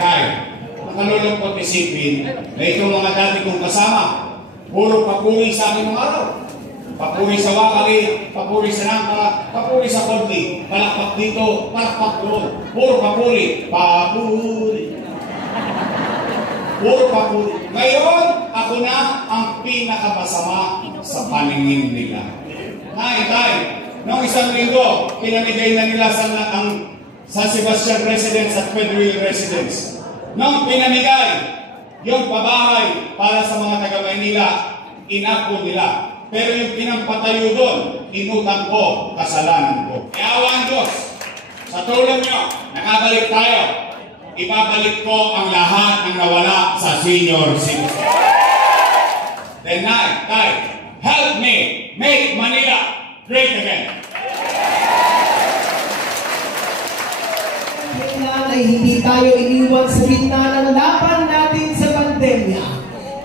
tay. Nakalulungkot isipin na itong mga dati kong kasama, puro papuri sa aking mga araw. Papuri sa wakari, papuri sa nangka, papuri sa konti, palakpak dito, palakpak doon. Puro papuri, papuri. Puro papuri. Ngayon, ako na ang pinakamasama sa paningin nila. Tay, noong isang linggo, pinamigay na nila sa San Sebastian Residence at Federal Residence. Noong pinamigay, yung pabahay para sa mga taga-Maynila, inako nila. Pero yung pinampatayo doon, inutang ko, kasalanan ko. Iawang Diyos, sa tulong nyo, nakabalik tayo. Ibabalik ko ang lahat ng nawala sa senior citizen. Then, Tay, help me make Manila great again. Kailangan ay hindi tayo iniwan sa gitna ng laban natin sa pandemya.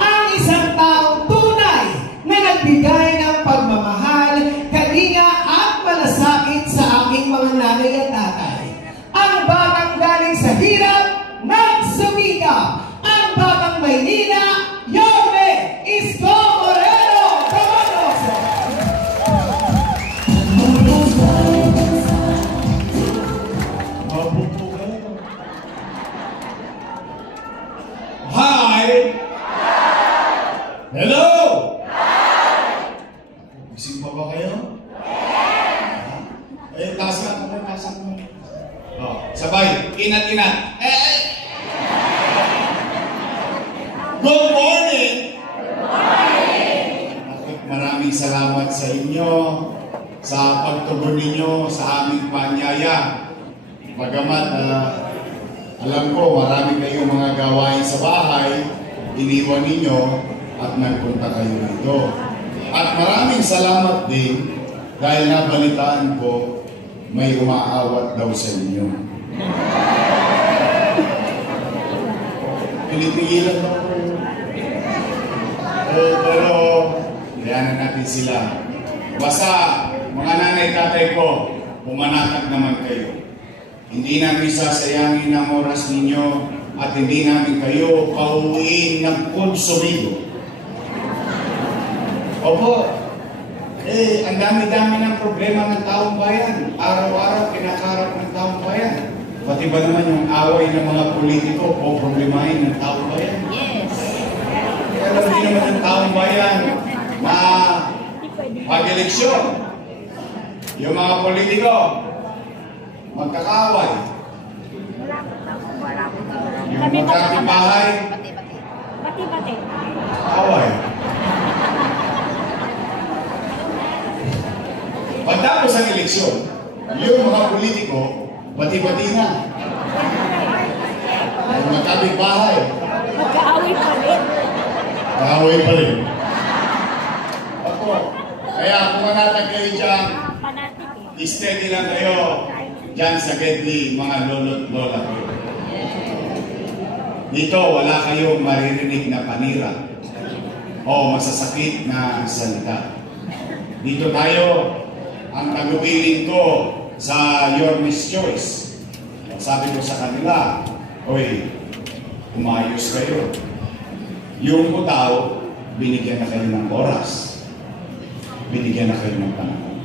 Ang isang taong tunay na nagbigay ng pagmamahal, kalinga at malasakit sa aking mga nanay at tatay. Ang batang galing sa hirap, nagsumikap. Ang batang Maynila, Yorme Isko Moreno Camanos. Hi! Hello! Gising pa ba kayo? Taas ka. Sabay, inat-inat. Good morning! Maraming salamat sa inyo sa pagtugon ninyo sa aming panyaya. Bagamat alam ko marami kayong mga gawain sa bahay, iniwan ninyo at nagpunta kayo dito. At maraming salamat din dahil nabalitaan ko may umaawat daw sa inyo. Pinipigilan daw ko. Pero kayanan natin sila. Basta mga nanay tatay ko, pumanatag naman kayo. Hindi namin sasayangin ang oras ninyo at hindi namin kayo pauwiin ng konsumido. Opo, ang dami-dami ng problema ng taong bayan. Araw-araw kinakarap ng taong bayan. Pati ba naman yung away ng mga politiko o problemahin ng taong bayan? Yes. Pero hindi naman ng taong bayan pag-eleksyon. Yung mga politiko, magkakaway. Yung magkakipbahay, bati-bati. away. Pagtapos ang eleksyon, yung mga politiko, bati-bati na. Yung magkakipbahay, Magkaaway pa rin. kaaway pa rin. Ako, kaya kung manatag kayo dyan, steady lang kayo dyan sa gedli, mga lolo't lola ko. Dito, wala kayong maririnig na panira o masasakit na salita. Dito tayo, ang tagubilin ko sa Your Miss Choice. Sabi ko sa kanila, oy, umayos kayo. Yung butaw, binigyan na kayo ng oras. Binigyan na kayo ng panahon.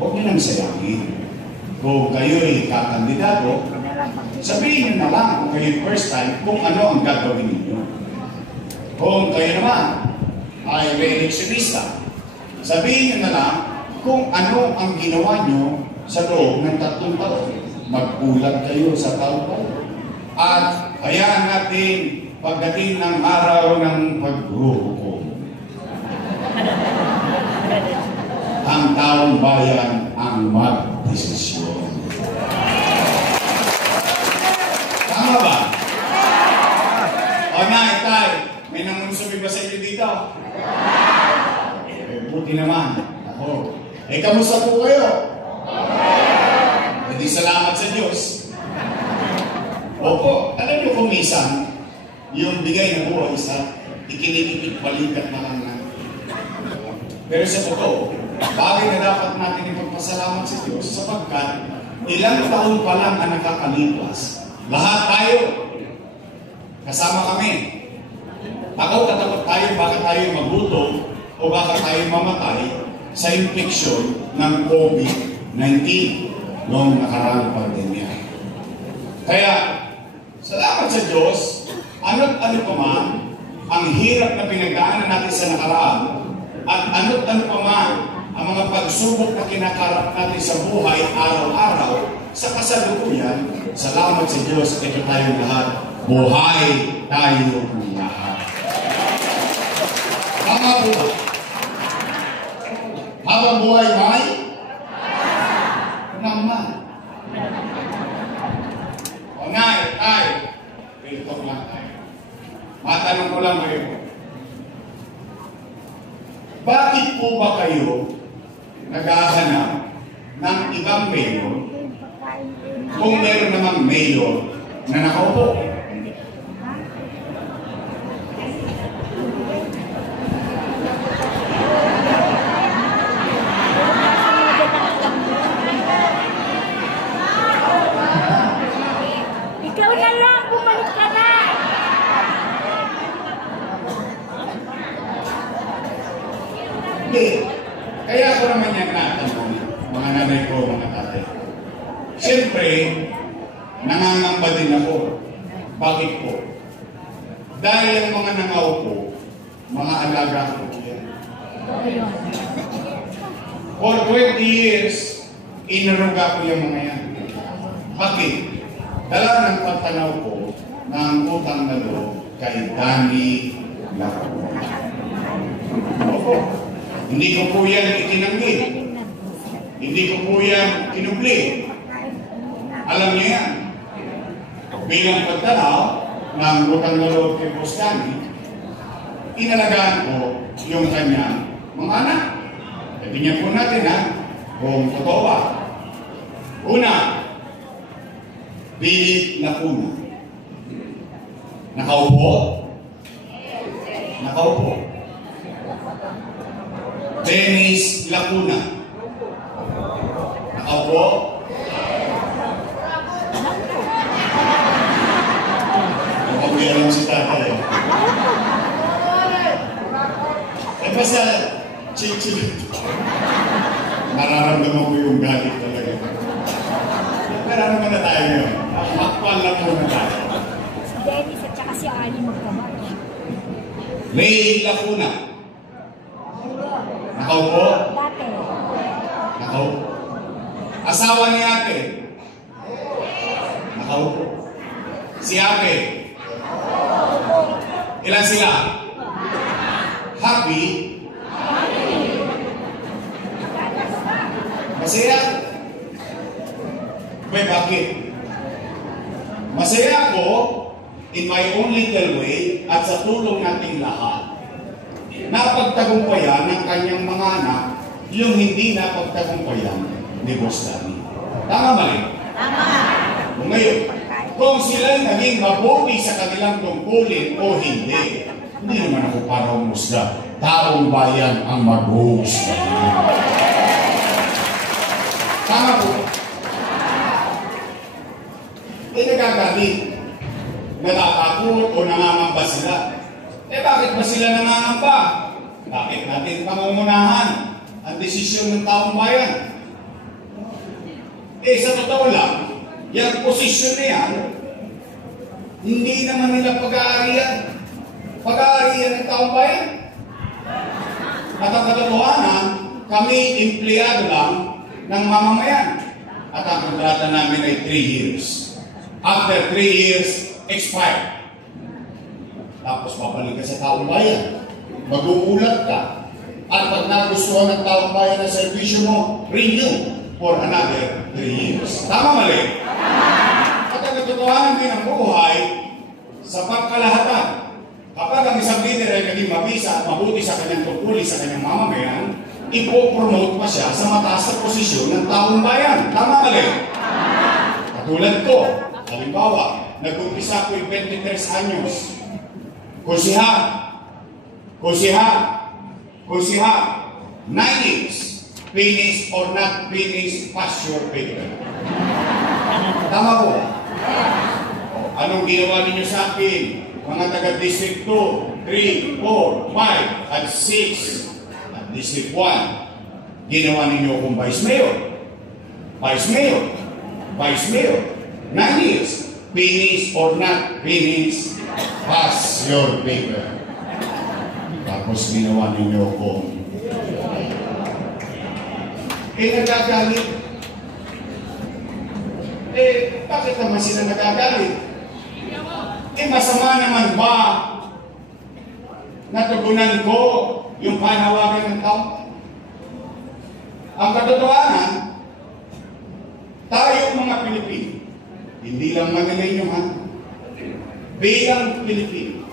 Huwag niyo nang sayangin. Kung kayo'y kakandidato, sabihin nyo na lang kung kayo'y first time kung ano ang gagawin ninyo. Kung kayo naman ay re-electionista, sabihin nyo na lang kung ano ang ginawa nyo sa loob ng 3 taon. Magpulat kayo sa taon. At hayaan natin pagdating ng araw ng paghuhukom, ang taong bayan ang magdesisyon. Tama ba? O tay, may nangunsubi ba sa inyo dito? Buti naman. Ako. Kamusta po kayo? Hindi salamat sa Diyos. Opo, alam niyo kung minsan, yung bigay na buhay sa ikinikipit balikat na lang natin. Pero sa totoo, bagay na dapat natin ipagpasalamat sa Diyos sapagkat ilang taon pa lang ang nakakalipas. Lahat tayo kasama kami. Takot na takot tayo baka tayo magutom o baka tayo mamatay sa infeksyon ng COVID-19 noong nakaraang pandemya. Kaya, salamat sa Diyos, ano't ano pa man ang hirap na pinagdaanan natin sa nakaraan at ano't ano pa man ang mga pagsubok na kinakarap natin sa buhay araw-araw sa kasalukuyan, salamat sa Diyos, ito tayong lahat. Buhay tayo lahat. Tama po ba? Habang buhay may? Naman. O nay, ito lang tayo. Matanong ko lang kayo. Bakit po ba kayo naghahanap ng ibang mayor kung meron namang mayor na nakaupo? Ikaw na lang, bumalik ka na! Hindi. Kaya ako naman yan natanong, mga nanay ko, mga tatay. Siyempre, nangangamba din ako. Bakit po? Dahil ang mga nangaupo, mga alaga ko yan. For 20 years, inaruga ko yung mga yan. Bakit? Dala ng pagtanaw ko ng utang na loob kay Danny Lacuna. Opo. Hindi ko po yan itinanggi. Hindi ko po yan kinubli. Alam niyo yan. Bilang pagtanaw ng utang na loob kay Boss Danny, inalagaan ko yung kanyang mga anak. E tingnan po natin ha, kung totoo ba. Una, Billy Lacuna. Nakaupo? Nakaupo. Dennis Lacuna. Nakaupo? Nakaupo lang si tatay. Eh basta, chill. Nararamdaman ko yung galit talaga. Nararamdaman na tayo ngayon. Makpal lang muna tayo. Si Dennis at saka si Ali magkamay. Ray Lacuna. Nakaupo? Dati. Nakaupo. Asawa ni ate? Nakaupo. Si ate? Ilan sila? Happy? Masaya? Bakit? Masaya ako in my own little way at sa tulong nating lahat. Napagtagumpayan ng kanyang mga anak yung hindi napagtagumpayan ni Boss Danny. Tama mali? Tama. Ngayon, kung sila'y naging mabuti sa kanilang tungkulin o hindi naman ako para umusga. Taong bayan ang mag-uusga. Tama po. Nagagalit. Natatakot o nangangamba sila. Bakit ba sila nangangamba? Bakit natin pangungunahan ang desisyon ng taong bayan? Sa totoo lang, yung posisyon na yan, hindi naman nila pag-aarian. Pag-aarian ng taong bayan. At ang katotohanan, kami empleyado lang ng mamamayan. At ang kontrata namin ay 3 years. After 3 years, expired. Tapos babalik ka sa taong bayan. Mag-uulat ka. At pag nagustuhan ng taong bayan na servisyo mo, renew for another 3 years. Tama mali? At ang katotohanan din ng buhay sa pagkalahatan. Kapag ang isang leader ay naging mabisa at mabuti sa kanyang tungkuli sa kanyang mamamayan, ipopromote pa siya sa mataas na posisyon ng taong bayan. Tama mali? Katulad ko, halimbawa, nag-umpisa ko yung 23 anyos. Kusiha, 9 years, finish or not finish, pass your paper. Tama po. Anong ginawa ninyo sa akin? mga taga District 2, 3, 4, 5, at 6, at District 1, ginawa ninyo akong Vice Mayor. Vice Mayor. Vice Mayor. 9 years. Finish or not finish, pass your paper. Tapos ginawa ninyo akong nagagalit. Bakit naman sila nagagalit? Masama naman ba natugunan ko yung panawagan ng tao? Ang katotohanan, tayo mga Pilipino, hindi lang Manileño ha, bilang Pilipino,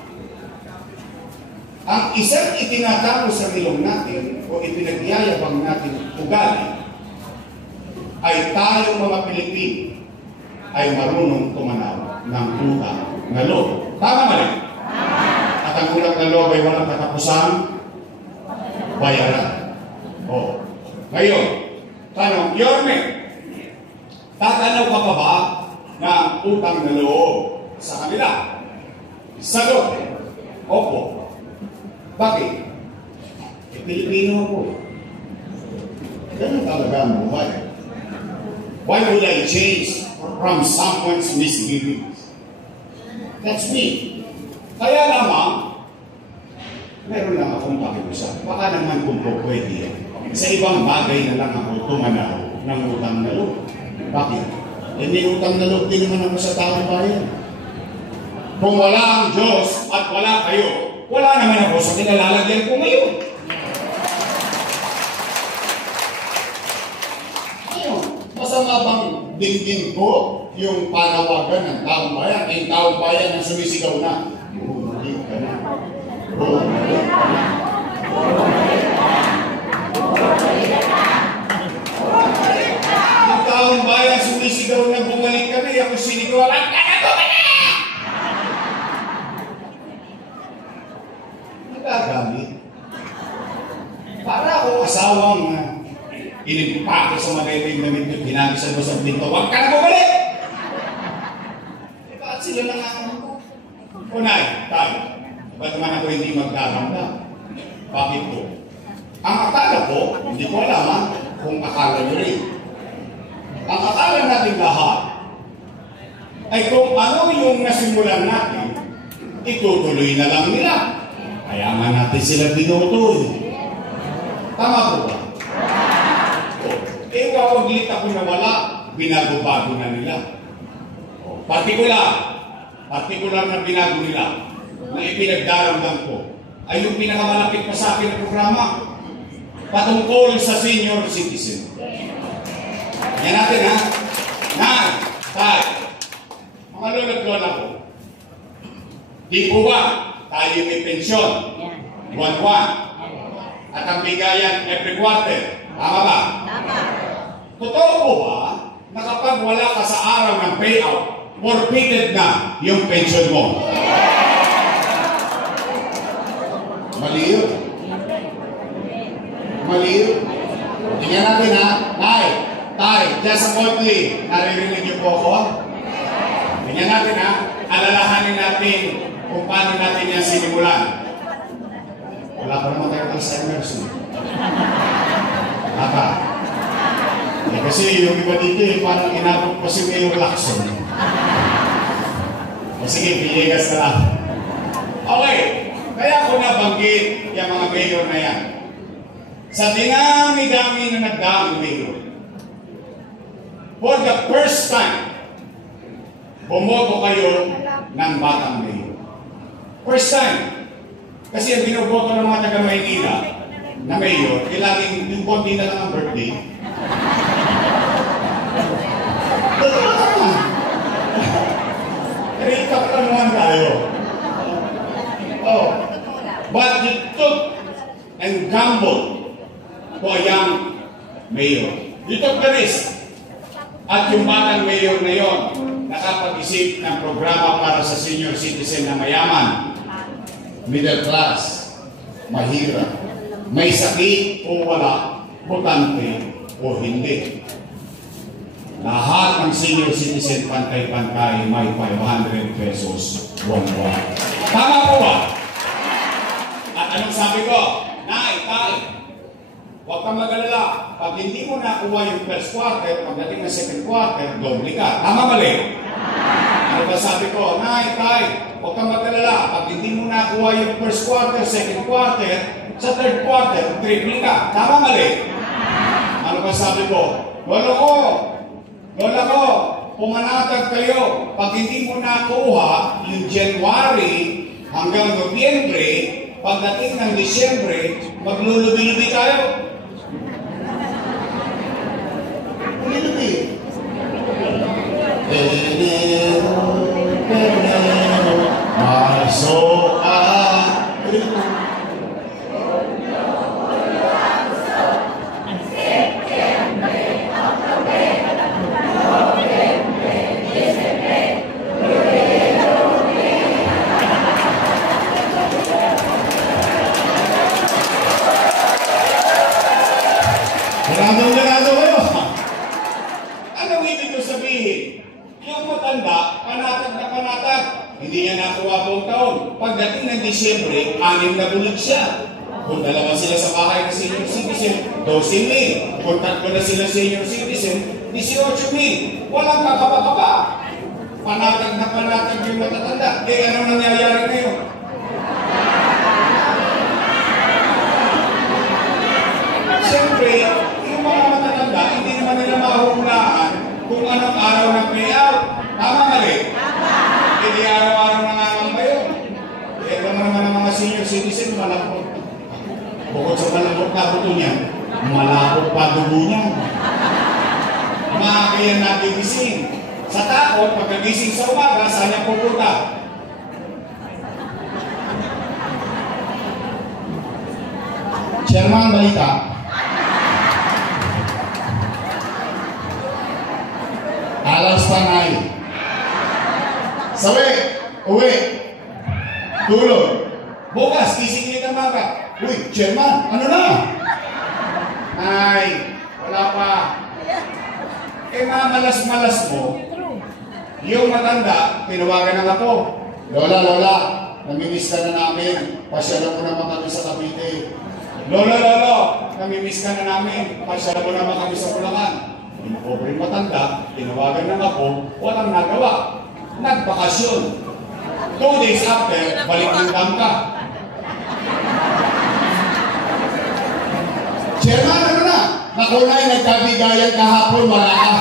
ang isang itinatago sa ilong natin o ipinagyayabang natin ugali ay tayo mga Pilipino ay marunong tumanaw ng utang na loob. Tama mali? At ang utang na loob ay walang katapusan, bayaran. O, ngayon, tanong, Yorme, tatanaw ka pa ba ng utang na loob sa kanila? Sagot, opo. Bakit? Pilipino ako. Ganun talaga ang buhay. Why would I change from someone's misgivings? That's me. Kaya naman, meron lang akong pakiusap. Baka naman kung po pwede yan. Sa ibang bagay na lang ako tumanaw ng utang na loob. Bakit? May utang na loob din naman ako sa taong bayan. Kung wala ang Diyos at wala kayo, wala naman ako sa kinalalagyan ko ngayon. Masama bang dinggin ko yung panawagan ng taong bayan? Yung taong bayan ang sumisigaw na, bumalik ka na. Bumalik ka na. Bumalik ka na. Bumalik ka na. Bumalik ka na. Yung taong bayan sumisigaw na bumalik ka na. Ako sinigawalan ka na, bumalik! Nagagamit. Para ako asawang inimpake sa magaling damit yung pinagisan mo sa pinto, huwag ka na bumalik! Bakit sila nangangaman ko? Unay, tayo. Ba't naman ako hindi magkaramdam? Bakit po? Ang akala ko, hindi ko alam kung akala nyo rin. Ang akala natin lahat ay kung ano yung nasimulan natin, itutuloy na lang nila. Kaya nga natin sila binutuloy. Tama po ba? Wawaglit ako na wala, binago-bago na nila. Partikular na binago nila na ipinagdaramdam ko ay yung pinakamalapit pa sa akin na programa patungkol sa senior citizen. Yan natin ha. Tayo. Mga lolo't-lola ko. Di po ba tayo may pensyon? Buwan-buwan. At ang bigayan every quarter. Tama ba? Tama. Totoo po ba na kapag wala ka sa araw ng payout, forfeited na yung pension mo? Mali yun. Mali yun. Tingnan natin ha. Tay, just monthly, naririnig niyo po ako? Tingnan natin ha. Alalahanin natin kung paano natin yan sinimulan. Wala pa naman tayong Alzheimer's. Tata. Kasi yung iba dito parang inabot pa si Mayor Lacson. Sige, Villegas na lang. Okay. Kaya ako nabanggit yung mga mayor na yan. Sa dinami-dami na nagdaang mayor, for the first time, bumoto kayo ng batang mayor. First time. Kasi ang binoboto ng mga taga-Maynila na mayor, laging yung konti na lang ang birthday. Totoo naman. Recap ka naman tayo. But you took and gambled to a young mayor. You took the risk. At yung batang mayor na yon, nakapag-isip ng programa para sa senior citizen na mayaman, middle class, mahirap, may sakit o wala, botante o hindi. Lahat ng senior citizen pantay-pantay may 500 pesos buwan-buwan. Tama po ba? At anong sabi ko? Nay, tay, huwag kang mag-alala. Pag hindi mo nakuha yung first quarter, pagdating ng second quarter, doble ka. Tama mali? Ano ba sabi ko? Nay, tay, huwag kang mag-alala. Pag hindi mo nakuha yung first quarter, second quarter, sa third quarter, triple ka. Tama mali? Ano ba sabi ko? Lola ko, pumanatag kayo. Pag hindi mo nakuha yung January hanggang Nobyembre, pagdating ng Disyembre, maglulubi-lubi tayo. Lubi-lubi. Enero, Marso, Abril. Ganado kayo. Anong ibig ko sabihin? Yung matanda, panatag na panatag. Hindi niya nakuha buong taon. Pagdating ng Disyembre, 6 na bulig siya. Kung dalawa sila sa bahay ng senior citizen, 12,000. Kung tatlo na sila senior citizen, 18,000. Walang kakapa-kapa. Panatag na panatag yung matatanda. Eh, anong nangyayari ngayon? Siyempre, yung mga matatanda, hindi naman nila mahuhulaan kung anong araw ng payout. Tama mali? Hindi araw-araw nangangamba yun. Eh, alam mo naman ang mga senior citizen, malapot. Bukod sa malapot na buto niya, malapot pa dugo niya. Kaya nagigising. Sa takot, pagkagising sa umaga, saan niya pupunta? Chairman, balita. Alas panay. Sawi, uwi. Tulog. Bukas, gising niya ng maga. Uy, Chairman, ano na? Ay, wala pa. Eh, mamalas-malas mo. Yung matanda, tinawagan ng ako. Lola, namimiss ka na namin. Pasyalan mo naman kami sa Cavite. Lolo, namimiss ka na namin. Pasyalan mo naman kami sa Bulacan. Yung pobreng matanda, tinawagan ng ako, walang nagawa. Nagbakasyon. 2 days after, balik ng damka. Chairman, ano na? Nakulay, nagkabigayan kahapon, wala ka.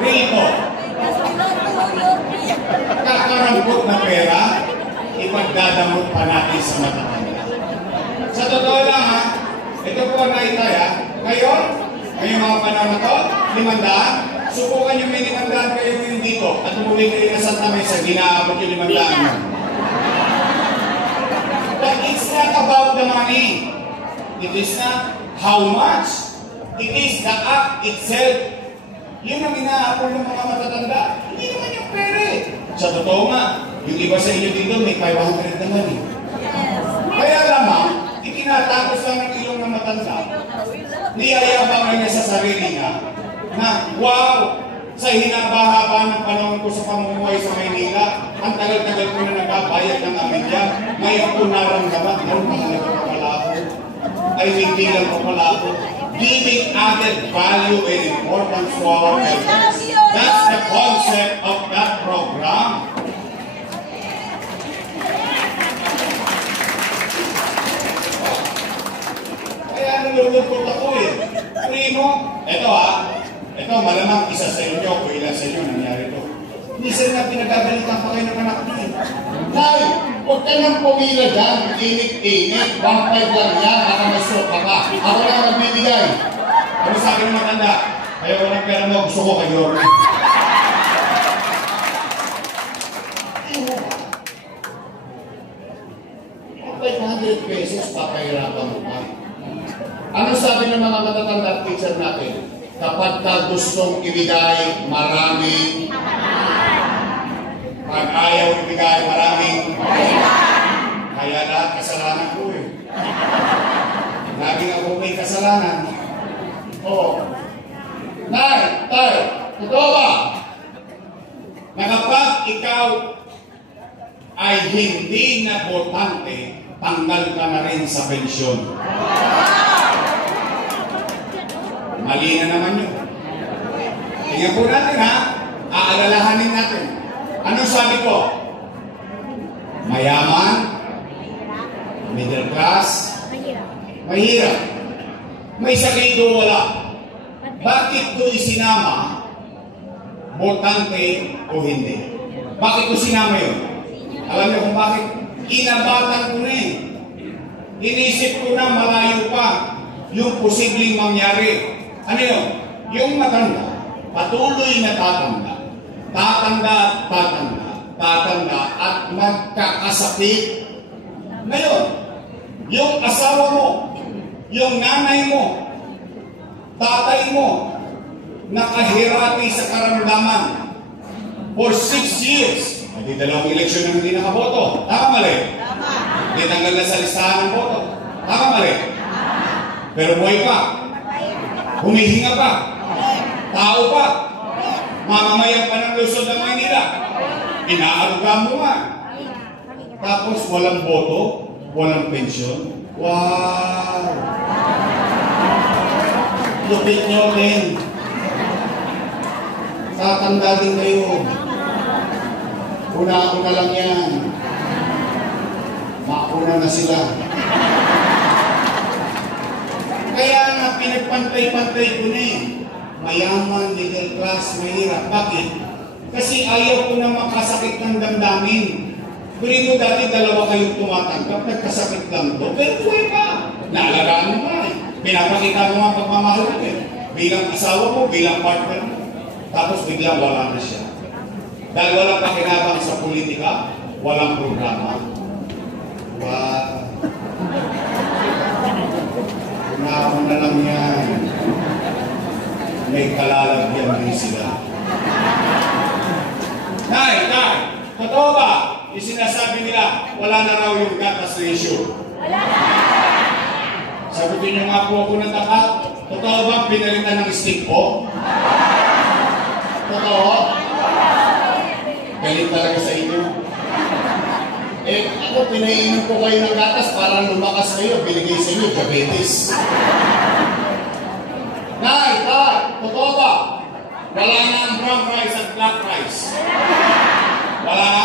Rito, kakarampot na pera, ipagdadamot pa natin sa matatanda. Sa totoo lang ha, ito po ang naitaya. Ngayon mga panahon na to, 500, subukan yung may 500 kayo ngayon dito at umuwi kayo na Santa Mesa, ginaabot yung 500. But it's not about the money. It is not how much. It is the act itself. Yun ang inaapol ng mga matatanda. Hindi naman yung pera eh. Sa totoo nga, yung iba sa inyo dito may 500 naman eh. Kaya lamang, itinatapos lang ng ilong ng matanda. Niyayabangan niya sa sarili niya na, wow, sa hinaba-haba ng panahon ko sa pamumuhay sa Maynila, ang tagal-tagal ko na nagbabayad ng amilya, ngayon ko naramdaman, ang mahalaga ko pala ako. Ay, hindi lang ko pala ako. Giving added value and importance to our elders. That's the concept of that program. Kaya nalulungkot ako eh. Primo, ito malamang isa sa inyo o ilan sa inyo nangyari ito. Minsan na pinagagalitan pa kayo ng anak niyo. Nay, huwag ka nang pumila dyan. Init-init. 1.5 lang yan. Baka may stroke ka pa. Ako lang magbibigay. Ano sa akin ng matanda? Kaya walang pera mo. Gusto ko kayo. 500 pesos, papahirapan mo pa. Ano sabi ng mga matatanda teacher natin? Kapag ka gustong ibigay, maraming. Pag ayaw ibigay, maraming. Kaya lahat kasalanan ko eh. Laging ako may kasalanan. Oo. Nay, totoo ba? Na kapag ikaw ay hindi na botante, tanggal ka na rin sa pensyon. Mali na naman yun. Tingnan po natin ha. Aalalahanin natin. Anong sabi ko? Mayaman, middle class, mahirap. May sakit o wala. Bakit ko isinama? Botante o hindi? Bakit ko sinama yun? Alam niyo kung bakit? Inabatan ko na eh. Inisip ko na malayo pa yung posibleng mangyari. Ano yun? Yung matanda, patuloy na tatanda. Tatanda at magkakasakit. Ngayon, yung asawa mo, yung nanay mo, tatay mo, nakahirati sa karamdaman for 6 years. Hindi dalawang eleksyon na hindi nakaboto. Tama mali? Tama. Hindi tanggal na sa listahan ng boto. Tama mali? Pero buhay pa. Humihinga pa. Tao pa. Mamamayan pa ng Luzon ng Maynila. Inaaruga mo nga. Tapos walang boto, walang pensyon. Wow! Lupit nyo din. Tatanda din kayo. Una-una lang yan. Mauna na sila. Kaya nga pinagpantay-pantay ko na eh. Mayaman, middle class, mahirap. Bakit? Kasi ayaw ko na makasakit ng damdamin. Pero dati dalawa kayong tumatanggap, nagkasakit lang to. Pero buhay pa. Naalagaan mo nga eh. Pinapakita mo nga pagmamahal mo eh. Bilang asawa mo, bilang partner mo. Tapos biglang wala na siya. Dahil walang pakinabang sa politika, walang programa. Wow. Una lang yan. May kalalagyan din sila. Nay, totoo ba? Yung sinasabi nila, wala na raw yung gatas na issue. Wala na! Sagutin niyo nga po ako ng tapat. Totoo ba pinalitan ng stick po? Totoo? Galit talaga sa inyo. Eh, ako pinainom ko kayo ng gatas para lumakas kayo. Binigay sa inyo, diabetes. Nay, totoo ba? Wala na ang brown rice at black rice. Wala na?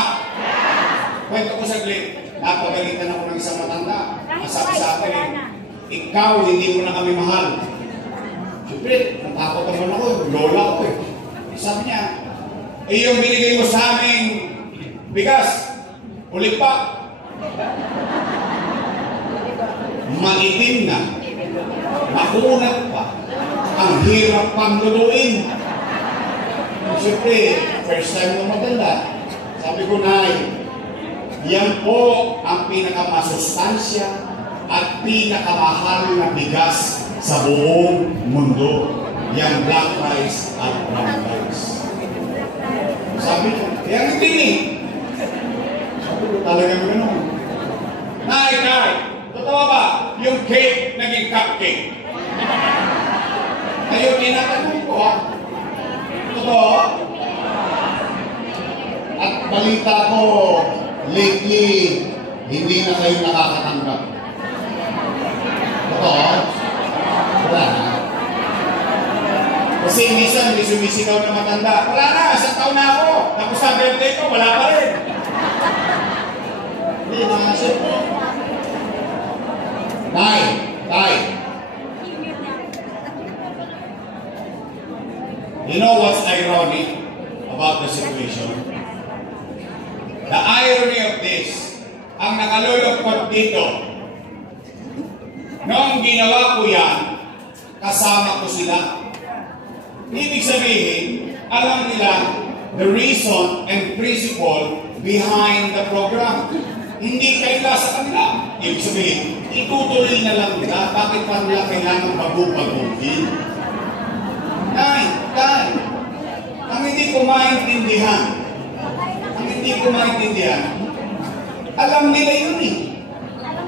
Kwento ko saglit. Napagalitan ako ng isang matanda. Masabi sa akin eh, ikaw, hindi mo na kami mahal. Siyempre, natakot naman ako. Lola ko eh. Sabi niya, eh yung binigay mo sa aming bigas, ulit pa. Maitim na. Makunat pa. Ang hirap pang luluin. Siyempre, first time mo maganda. Sabi ko, Nay, yan po ang pinakamasustansya at pinakamahal na bigas sa buong mundo. Yang black rice at brown rice. Sabi ko, yan itim eh. Sabi ko, talagang gano'n. Nay, totoo ba? Yung cake naging cupcake. Ngayon, tinatanong ko ha. Totoo? At balita ko, lately, hindi na kayo nakakatanggap. Totoo? Wala na. Kasi minsan, may sumisigaw na matanda. Wala na, 1 taon na ako. Tapos sa birthday ko, wala pa rin. Hindi na, siyempre. Tay. You know what's ironic about the situation? The irony of this, ang nakalulungkot dito, noong ginawa ko yan, kasama ko sila. Ibig sabihin, alam nila the reason and principle behind the program. Hindi kaila sa kanila. Ibig sabihin, itutuloy na lang nila. Bakit pa nila kailangan bago-baguhin? ko maintindihan, alam nila yun eh.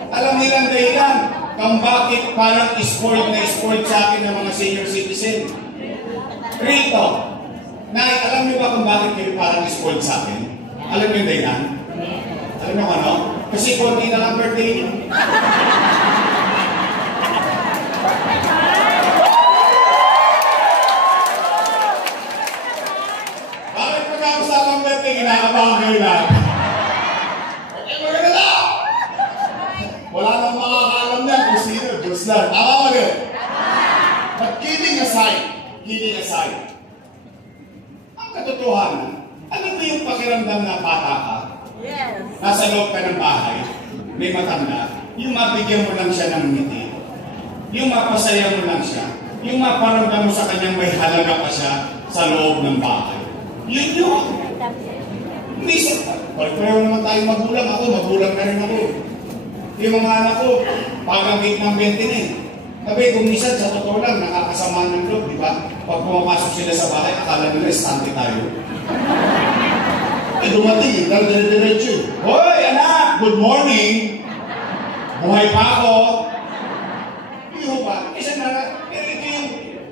Alam nilang dahilan kung bakit parang spoiled na spoiled sa akin ng mga senior citizen. Real talk. Nay, alam niyo ba kung bakit kayo parang spoiled sa akin? Alam niyo dahilan? Alam niyo ano? Kasi konti na lang birthday niyo. Bakit pagkakasabang birthday, kinakabahan kayo lang? Wala nang makakaalam niya kung sino, Diyos lang. Tama mo rin. But kidding aside, ang katotohanan, alam mo yung pakiramdam na bata ka? Yes. Nasa loob ka ng bahay, may matanda, yung mabigyan mo lang siya ng ngiti, yung mapasaya mo lang siya, yung maparamdam mo sa kanyang may halaga pa siya sa loob ng bahay. Yun yun. Minsan, pareho naman tayo magulang. Magulang na rin ako. Yung mga anak ko, pag-agit ng 20 na eh. Sabi, kung minsan, sa totoo lang, nakakasama ng loob, di ba? Pag pumapasok sila sa bahay, akala nila, estante tayo. Dumating, dire-diretso. Hoy, anak! Good morning! Buhay pa ako! Iyo ba? Kasi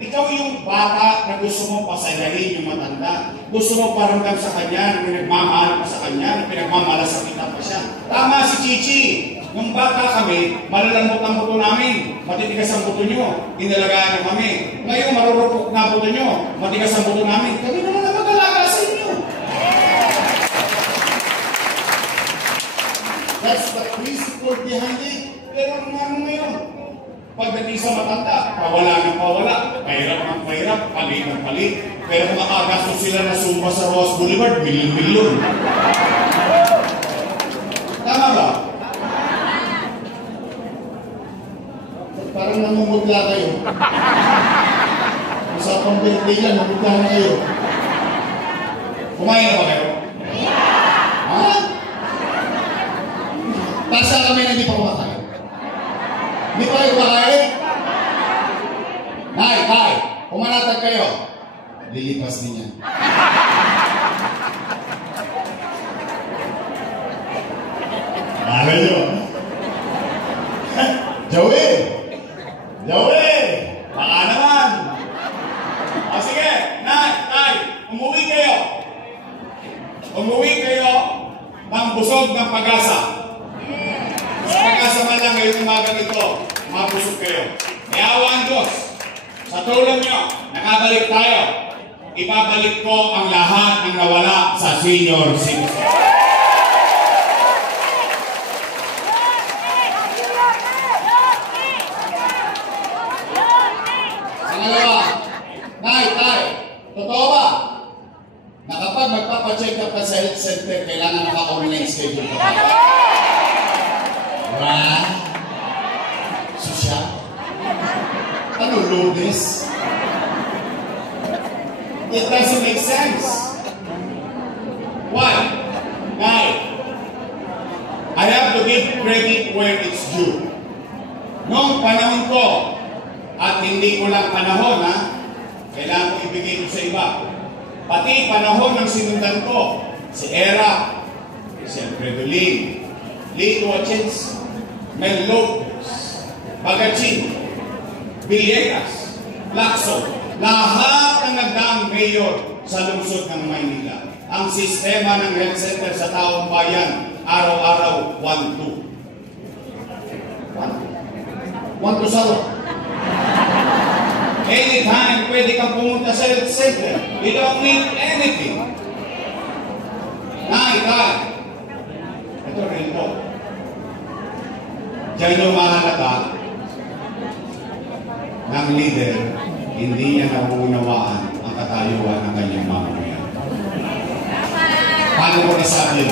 ikaw yung bata na gusto mo pasayahin yung matanda. Gusto mo paramdam sa kanya, na pinagmamahal pa sa kanya, na pinagmamalasakitan pa siya. Tama si Chichi! Nung bata kami, malalambot ang buto namin. Matitigas ang buto nyo. Inalagaan nyo kami. Ngayon, marurupok na buto nyo. Matigas ang buto namin. Kami naman na mag-alaga sa inyo. That's the principle behind it. Pero ano ngayon? Pagdating sa matanda, pawala ng pawala. Pahirap ng pahirap. Palit ng palit. Pero makagastos sila na sumpa sa Ross Boulevard, milyon-milyon. Tama ba? Parang namumutla kayo. Usapang birthday yan, namumutla na kayo. Kumain na ba kayo? Ha? Tasa kami na hindi pa kumakain. Hindi pa kayo kumakain? Nay, kumanatag kayo. Lilipas din yan. Mahal nyo. Joey! Baka naman! O sige, Nay, umuwi kayo. Umuwi kayo ng busog ng pag-asa. Sa pag-asa man lang ngayong umagang ito, mabusog kayo. May awa ang Diyos. Sa tulong nyo, nakabalik tayo. Ibabalik ko ang lahat ng nawala sa senior citizen. Totoo ba? Na kapag magpapacheck up ka sa health center, kailangan naka-online schedule ka ba? Wow! Susya? Ano, Lunes? It doesn't make sense. Why? Now, I have to give credit where it's due. Noong panahon ko, at hindi ko lang panahon, kailangan ko ibigay ko sa iba. Pati panahon ng sinundan ko, si Era, si Alfredo Lim, Lito Achins, Mel Lopez, Bagachin, Villegas, Lacson, lahat ng nagdaang mayor sa lungsod ng Maynila. Ang sistema ng health center sa taong bayan, araw-araw, 1-2. 1-2 salo. Anytime, pwede kang pumunta sa health center. You don't need anything. Nay. Ito rin po. Diyan yung mahalaga ng leader, hindi niya nauunawaan ang katayuan ng kanyang mamamayan. Paano ko nasabi?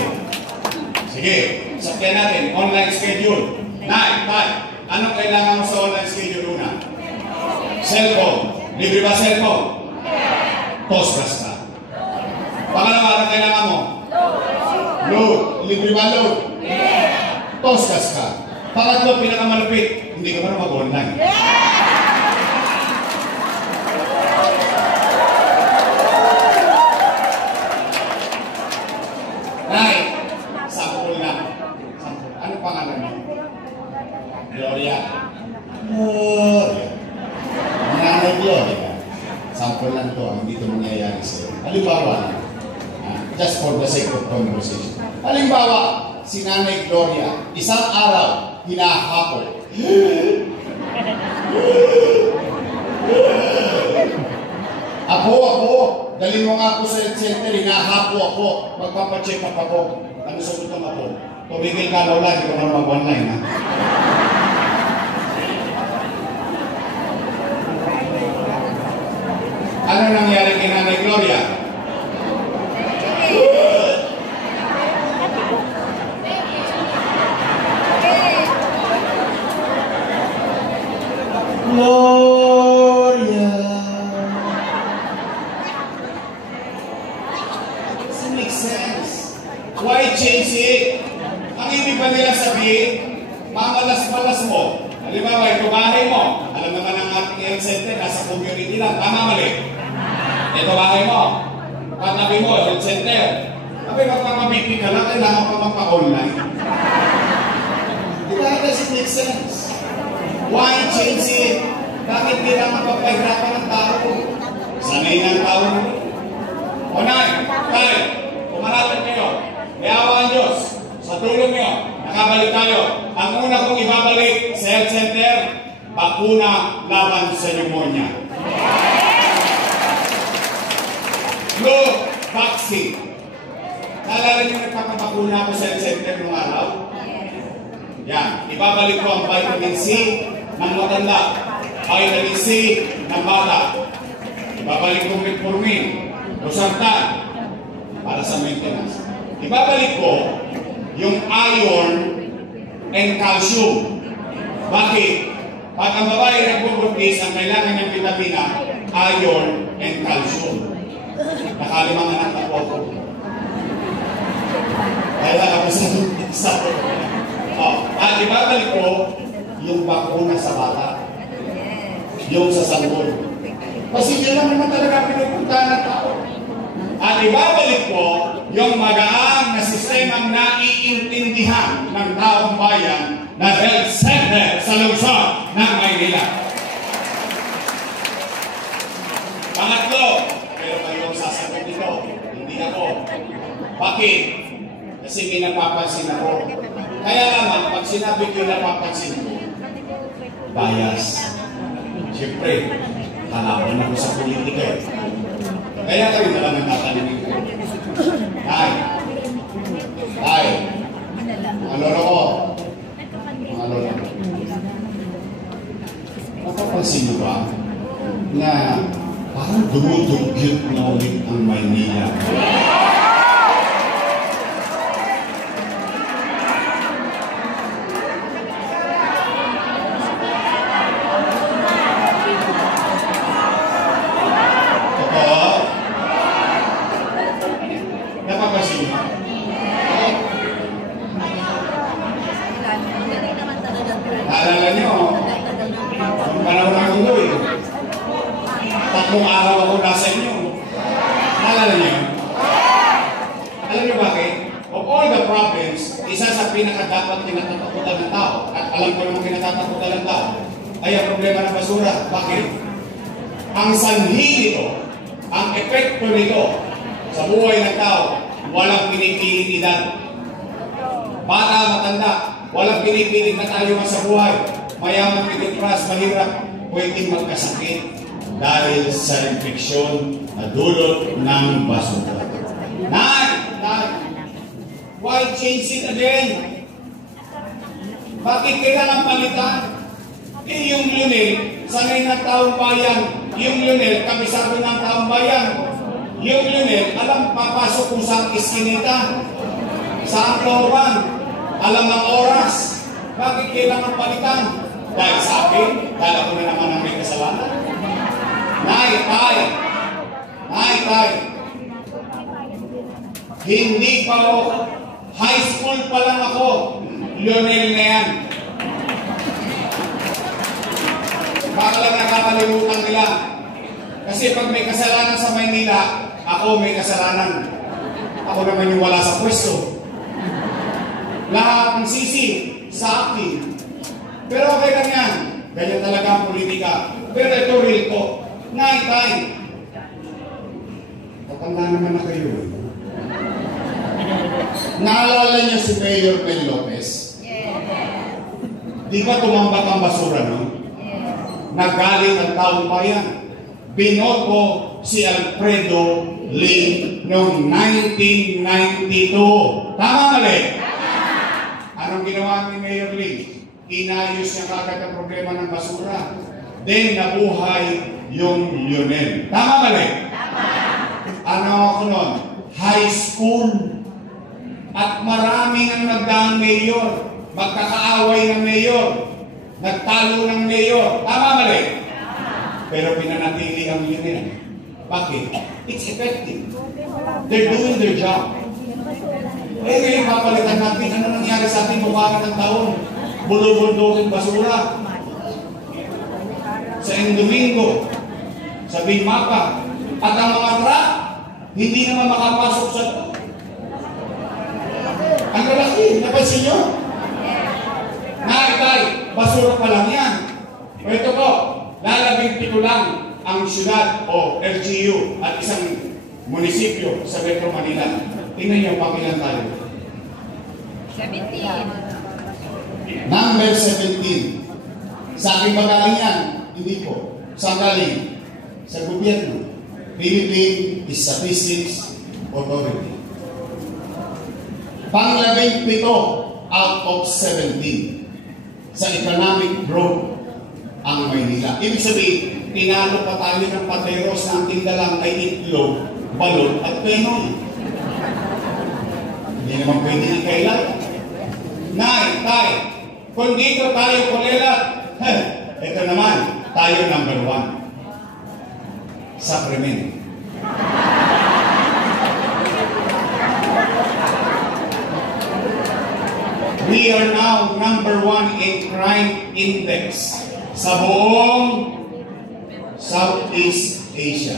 Sige, sakyan natin. Online schedule. Nay, anong kailangan mo sa online schedule una? Cellphone. Libre ba cellphone? Tostas ka. Pangalawa, ano kailangan mo? Load. Libre ba load? Tostas ka. Pangatlo, pinakamalupit, hindi ka pa mag-online. Halimbawa, just for the sake of conversation. Halimbawa, si Nanay Gloria, isang araw, hinahapon. Ako, dalhin mo nga ako sa health center, hinahapo ako, magpapacheck up ako. Ano sagot ng ako? Tumigil ka, Lola, hindi ko na mag-online, ha? Ano nangyari kay Nanay Gloria? Gloria. Doesn't make sense. Why change it? Ang ibig ba nila sabihin, mamalas-malas mo. Halimbawa, ito bahay mo. Alam naman ang ating health center, nasa community lang. Tama, mali. Ito bahay mo. Patabi mo, health center. Sabi, magpapabiti ka lang, kailangan pa magpa-online. That doesn't make sense. Why change it? Bakit kailangan papahirapan ng tao? Sanay ng tao. O nay, tayo, pumarapit kayo. Iawa ang Diyos. Sa tulong niyo, nakabalik tayo. Ang una kong ibabalik sa health center, bakuna laban sa pneumonia. Flu vaccine. Naalala niyo nagpapabakuna ako sa health center noong araw? Yan. Ibabalik ko ang vitamin C ng matanda. Vitamin C ng bata. Ibabalik ko metformin, losartan, para sa maintenance. Ibabalik ko yung iron and calcium. Bakit? Pag ang babae nagbubuntis, ang kailangan ng vitamina, iron and calcium. Nakalimang anak na po ako. Kaya ako sa at ibabalik ko yung bakuna sa bata. Yung sa sanggol. Kasi yun lang naman talaga pinupuntahan ng tao. At ibabalik ko yung magaang na sistemang naiintindihan ng taong bayan na health center sa lungsod ng Maynila. Pangatlo, pero kayong sasagot nito, hindi ako. Bakit? Kasi may napapansin ako. Kaya naman, pag sinabi ko yung napapansin ko, bias. Siyempre, kalaban ako sa politika. Kaya kayo na lang nagtatanungin ko. Ay, mga lolo ko. Mga lolo ko. Napapansin nyo ba na parang dumudugyot na ulit ang Maynila? Naalala nyo, yung panahon ng uloy, 3 araw ako nasa inyo. Naalala nyo? Alam nyo bakit? Of all the problems, isa sa pinakadapat kinatatakutan ng tao, at alam ko naman kinatatakutan ng tao, ay ang problema ng basura. Bakit? Ang sanhi nito, ang epekto nito sa buhay ng tao, walang pinipiling edad. Bata, matanda, walang pinipilit na tayo sa buhay. Mayaman, pinitras, mahirap, pwedeng magkasakit dahil sa infeksyon na dulot ng basura. Why change it again? Bakit kailangan palitan? Yung Lionel, sanay ng taong bayan. Yung Lionel, kabisado ng taong bayan. Yung Lionel, alam papasok kung saan iskinita. Saan looban? Alam ng oras. Bakit kailangan palitan? Dahil sa akin, dahil ako na naman ang may kasalanan. Tay. Hindi pa ako, high school pa lang ako, Lionel na yan. Baka lang nakakalimutan nila. Kasi pag may kasalanan sa Maynila, ako may kasalanan. Ako naman yung wala sa pwesto. Lahat ng sisi sa akin. Pero okay lang yan. Ganyan talaga ang politika. Pero ito real ko. Tay. Tanda naman na kayo. Naalala niyo si Mayor Mel Lopez? Di ba tumambat ang basura nun? Nagalit ang taong bayan. Binoto si Alfredo Lim noong 1992. Tama mali? Anong ginawa ni Mayor Lim? Inayos niya kagad ang problema ng basura. Then nabuhay yung Lionel. Tama mali? Ano ako nun? High school. At maraming ang nagdaang mayor. Magkakaaway ng mayor. Nagtalo ng mayor. Tama mali? Pero pinanatili ang Lionel. Bakit? It's effective. They're doing their job. Eh ngayon papalitan natin, ano nangyari sa ating buwangan ng taon? Bulubundukin basura. Sa Domingo, sa Bimapa, at ang mga truck, hindi naman makapasok sa ito. Ang lalaki, napansin nyo? Naitay, basura pa lang yan. O ito po, lalabing 7 lang ang syudad o LGU at isang munisipyo sa Metro Manila. Tingnan nyo, pakilan tayo. 17. Number 17. Sa aking magaling yan, hindi po. Saan galing? Sa gobyerno. Philippine Statistics Authority. Pang-17 out of 17 sa economic growth ang Maynila. Ibig sabihin, tinalo pa tayo ng pateros na ang tindalang ay itlog, balot at penoy. Hindi naman pwede ng kailan. Nay, tay, kung dito tayo kulilat, ito naman, tayo number 1. Sacramento. We are now number 1 in crime index sa buong Southeast Asia.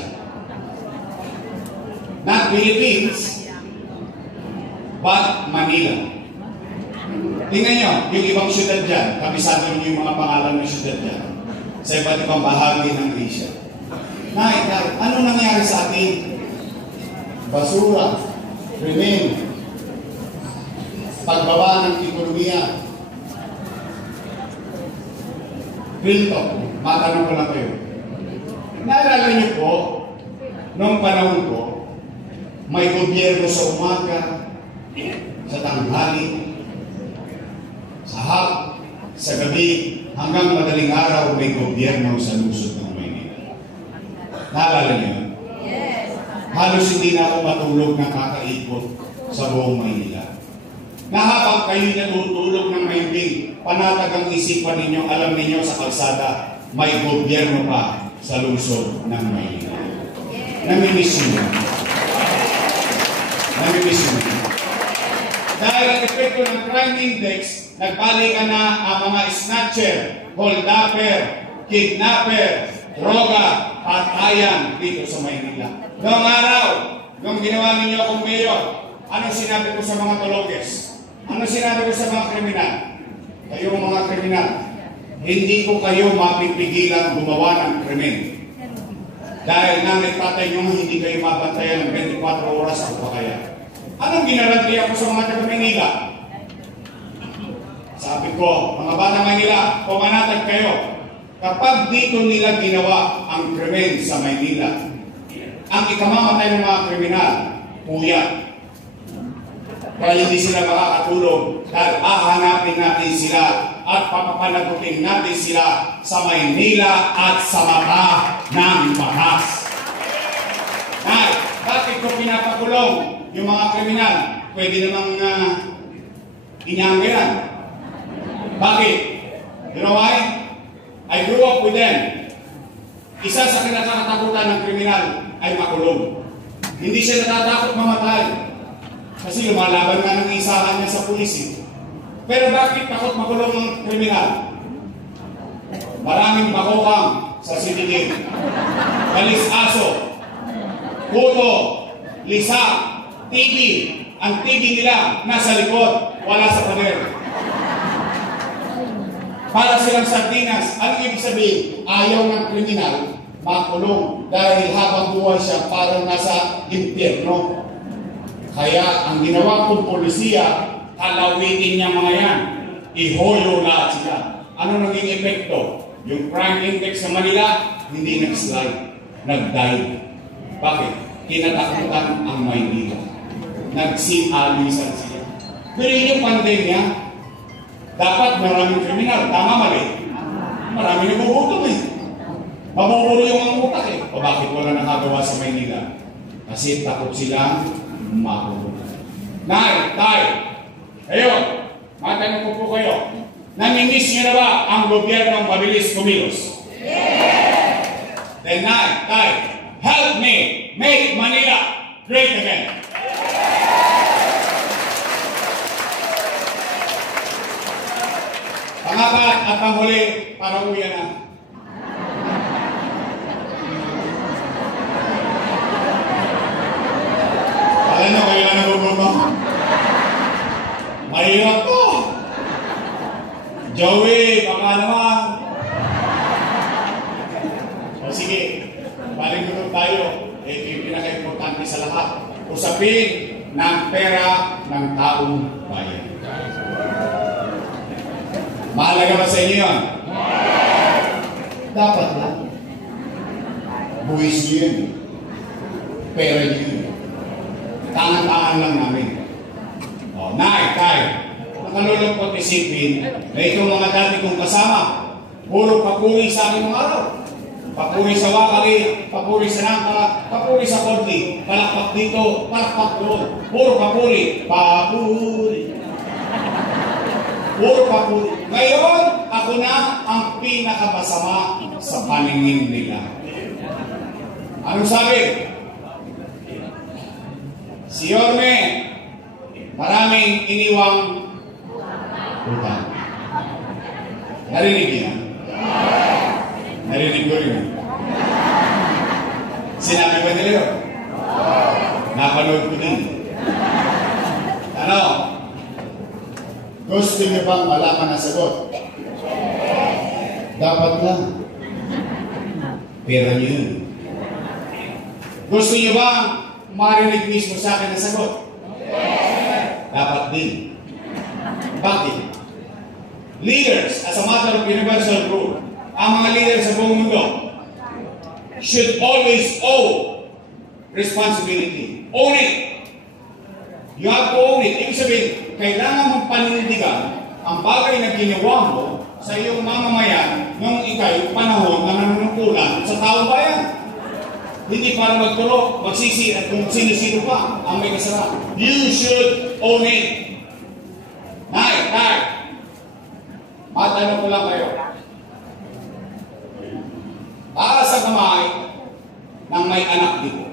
Not Philippines, but Manila. Tingnan nyo, yung ibang syudad dyan, kabisado nyo yung mga pangalan ng syudad dyan, sa iba't ibang bahagi ng Asia. Ano nangyari sa atin? Basura, krimen, pagbaba ng ekonomiya. Real talk, matanong ko lang kayo. Naalala niyo po, noong panahon ko, may gobyerno sa umaga, sa tanghali, sa hap, sa gabi, hanggang madaling araw may gobyerno sa lungsod ng Maynila. Naalala niyo? Yes. Halos hindi na ako matulog na kakaikot sa buong Maynila. Na habang kayo natutulog ng mahimbing, panatag ang isipan ninyo, alam ninyo sa kalsada, may gobyerno pa sa lungsod ng Maynila. Namimiss nyo. Namimiss nyo. Dahil ang epekto ng crime index, nagbalikan na ang mga snatcher, holdupper, kidnapper, droga, patayan dito sa Maynila. Noong araw, nung ginawa ninyo akong mayor, ano sinabi ko sa mga Tologes? Ano sinabi ko sa mga kriminal? Kayo mga kriminal, hindi ko kayo mapipigilan gumawa ng krimen. Dahil nangitpatay nyo, hindi kayo mabantayan ng 24 oras ako pa kaya. Anong ginaranti ako sa mga taga-Manila? Sabi ko, mga bata Manila, pumanatag kayo. Kapag dito nila ginawa ang krimen sa Maynila, ang ikamamatay ng mga kriminal, puyat. Kaya hindi sila makakatulog dahil hahanapin natin sila at papapanagutin natin sila sa Maynila at sa mata ng bahas. Ay, bakit ko pinapakulong yung mga kriminal? Pwede namang inyanggiran. Bakit? You know why? I grew up with them. Isa sa kinakatakutan ng kriminal ay makulong. Hindi siya natatakot mamatay. Kasi lumalaban nga ng isahan niya sa pulis. Pero bakit takot makulong ng kriminal? Maraming bakokang sa siligid. Kalis aso, kuto, lisa, TV. Ang TV nila nasa likod, wala sa pader. Para silang sardinas. Ano ibig sabihin? Ayaw ng kriminal makulong dahil habang buhay siya parang nasa impyerno. Kaya ang ginawa kong polisiya, kalawitin niya mga yan. Ihoyo lahat sila. Ano naging epekto? Yung crime index sa Manila, hindi nag-slide. Nag-dive. Bakit? Kinatakutan ang Maynila. Nagsimalisan sila. Pero yung pandemya, dapat maraming kriminal. Tama, mali? Maraming nagugutom eh. Mabuburo yung ang utak eh. O bakit wala nakagawa sa Maynila? Kasi takot silang makulong. Nay, tay, ayun, matanong ko po kayo, namimiss niyo na ba ang gobyernong mabilis kumilos? Yes! Then, nay, tay, help me make Manila great again. Pangapat at panghuli, para uwi na. Alam nyo, kayo na nagugutom. Mahirap to. Joey, baka naman. O sige, balik gutom tayo. Ito yung pinaka-importante sa lahat. Usapin ng pera ng taong bayan. Mahalaga ba sa inyo yun? Dapat lang. Buwis nyo yun. Pera nyo yun. Tangan-tangan lang namin. O, nay, tay, nakalulungkot isipin na itong mga dati kong kasama, puro papuri sa aking mga araw. Papuri sa Wakari, papuri sa Nangka, papuri sa Korte, palakpak dito, palakpak doon. Puro papuri. Papuri. Puro papuri. Ngayon, ako na ang pinakamasama sa paningin nila. Anong sabi? Si Yorme, maraming iniwang utang. Narinig niya? Narinig ko rin. Sinabi ba nila yun? Napanood ko din. Ano? Gusto niyo bang malaman ang sagot? Dapat lang. Pera niyo yun. Gusto niyo bang marinig mismo sa akin ang sagot? Dapat din. Bakit? Leaders, as a matter of universal rule, ang mga leaders sa buong mundo should always owe responsibility. Own it. You have to own it. Ibig sabihin, kailangan mong panindigan ang bagay na ginawa mo sa iyong mamamayan nung ikay panahon na nanunungkulan sa taong bayan. Hindi para magturo, magsisi at kung sino-sino pa ang may kasalanan. You should own it. Nay, tay, matanong ko lang kayo. Para sa kamay ng may anak dito.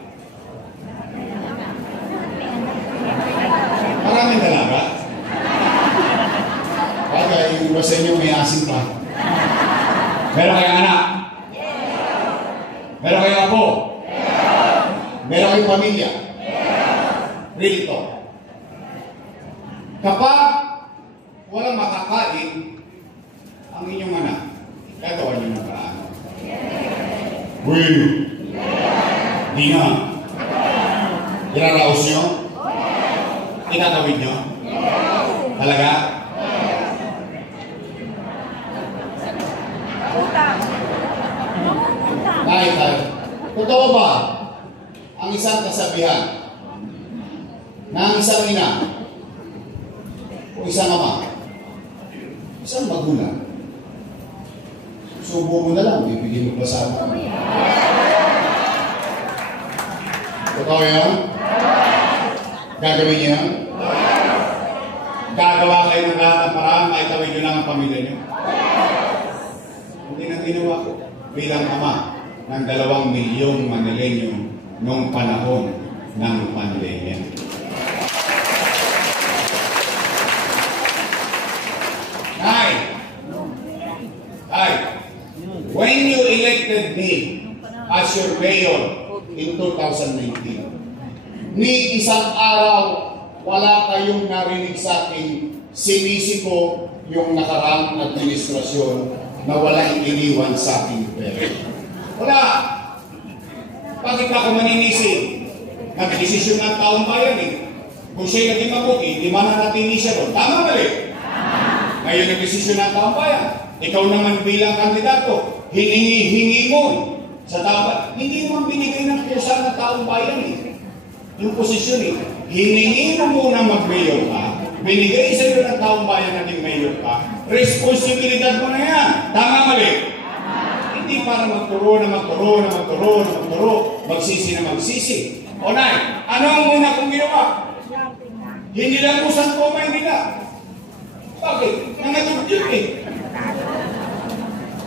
Maraming dalaga. Bagay, yung iba sa inyo may asin pa. Meron kayong anak? Meron kayong apo? Meron kayong pamilya? Really to. Kapag walang makakain ang inyong anak, gagawa niyo ng paraan. Uy! Di nga. Iraraos nyo? Itatawid nyo? Talaga? Dahil tayo. Totoo ba ang isang kasabihan na ang isang ina o isang ama, isang magulang, subo mo na lang, bibigyan mo pa sa amin. Totoo yan? Gagawin niyo yan? Gagawa kayo ng lahat ng paraan, maitawid nyo lang ang pamilya nyo. Hindi nang ginawa ko bilang ama ng 2 milyong Manileño noong panahon ng pandemya. When you elected me as your mayor in 2019, ni isang araw wala kayong narinig sa akin sinisiko yung nakarang administrasyon na walang iniwan sa aking pera. Wala! Bakit ako maninisi? Nag-desisyon ng taong bayan eh. Kung siya'y naging mabuti, di mananatili siya doon. Tama ba rin? Ngayon nag-desisyon ng taong bayan. Ikaw naman bilang kandidato, hiningi-hingi mo sa dapat. Hindi naman binigay ng kusa ng taong bayan eh. Yung posisyon eh. Hiningi mo muna mag-mayor ka. Binigay sa iyo ng taong bayan naging mayor ka. Responsibilidad mo na yan. Tama mali? Hindi para magturo. Magsisi na magsisi. O nay, ano ang muna kong ginawa? Hindi lang usan ko Maynila. Bakit? Nangatugtog eh.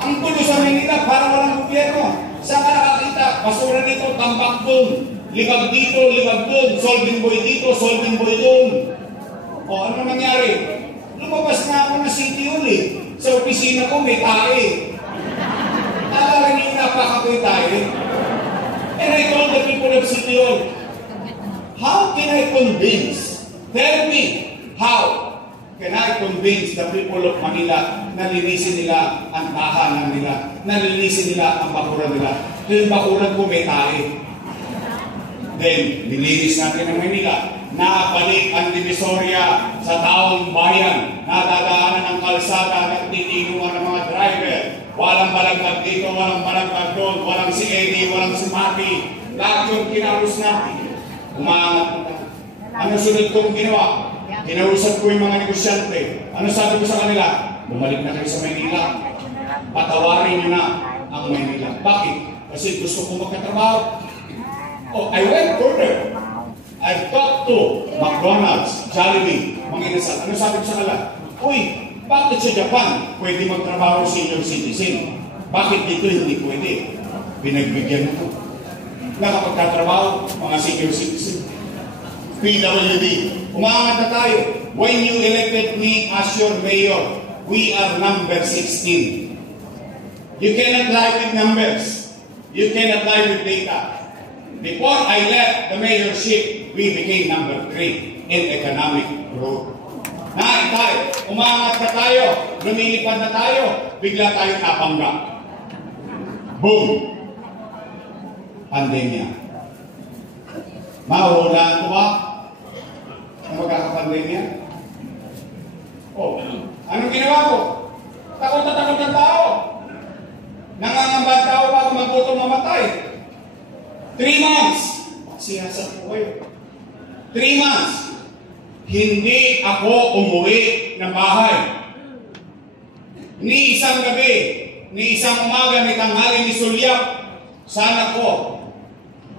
Ang pulo sa Maynila para walang gobyerno. Saan ka nakakita? Basura dito, tambak doon. Libag dito, libag doon. Solving boy dito, solving boy doon. O ano nangyari? Lumabas na ako na City Hall eh. Sa opisina ko may tae. Naalala niyo yung napakakoy tae? And I told the people of City Hall, how can I convince? Tell me, how can I convince the people of Manila na linisin nila ang tahanan nila, na linisin nila ang bakuran nila? Yung bakuran ko may tae. Then, nilinis natin ang Manila. Nabalik ang Divisoria sa taong bayan. Nadadaanan ng kalsada, nagtitinungan ng mga driver. Walang balagag dito, walang balagag doon, walang si Eddie, walang si Mati. Lahat yung kinarus natin. Umangat na. Ano sunod kong ginawa? Kinausap ko yung mga negosyante. Ano sabi ko sa kanila? Bumalik na kayo sa Maynila. Patawarin nyo na ang Maynila. Bakit? Kasi gusto ko magkatrabaho. Oh, I went further. I've talked to McDonald's, Jollibee, mga inasal. Ano sabi ko sa kanila? Uy, bakit sa Japan pwede magtrabaho senior citizen? Bakit dito hindi pwede? Pinagbigyan ko. Nakapagkatrabaho, mga senior citizen. PWD. Umangat na tayo. When you elected me as your mayor, we are number 16. You cannot lie with numbers. You cannot lie with data. Before I left the mayorship, we became number 3 in economic growth. Nain tayo. Umangat na tayo. Lumilipad na tayo. Bigla tayo napangga. Boom! Pandemya. Mahulaan ko ba ang magkakapandemya? Oh, anong ginawa ko? Takot na takot ng tao. Nangangamba ang tao bago magutong mamatay. 3 months. Sinasab ko kayo. 3 months. Hindi ako umuwi ng bahay. Ni isang gabi, ni isang umaga, ni tanghali, ni sulyap. Sana ko,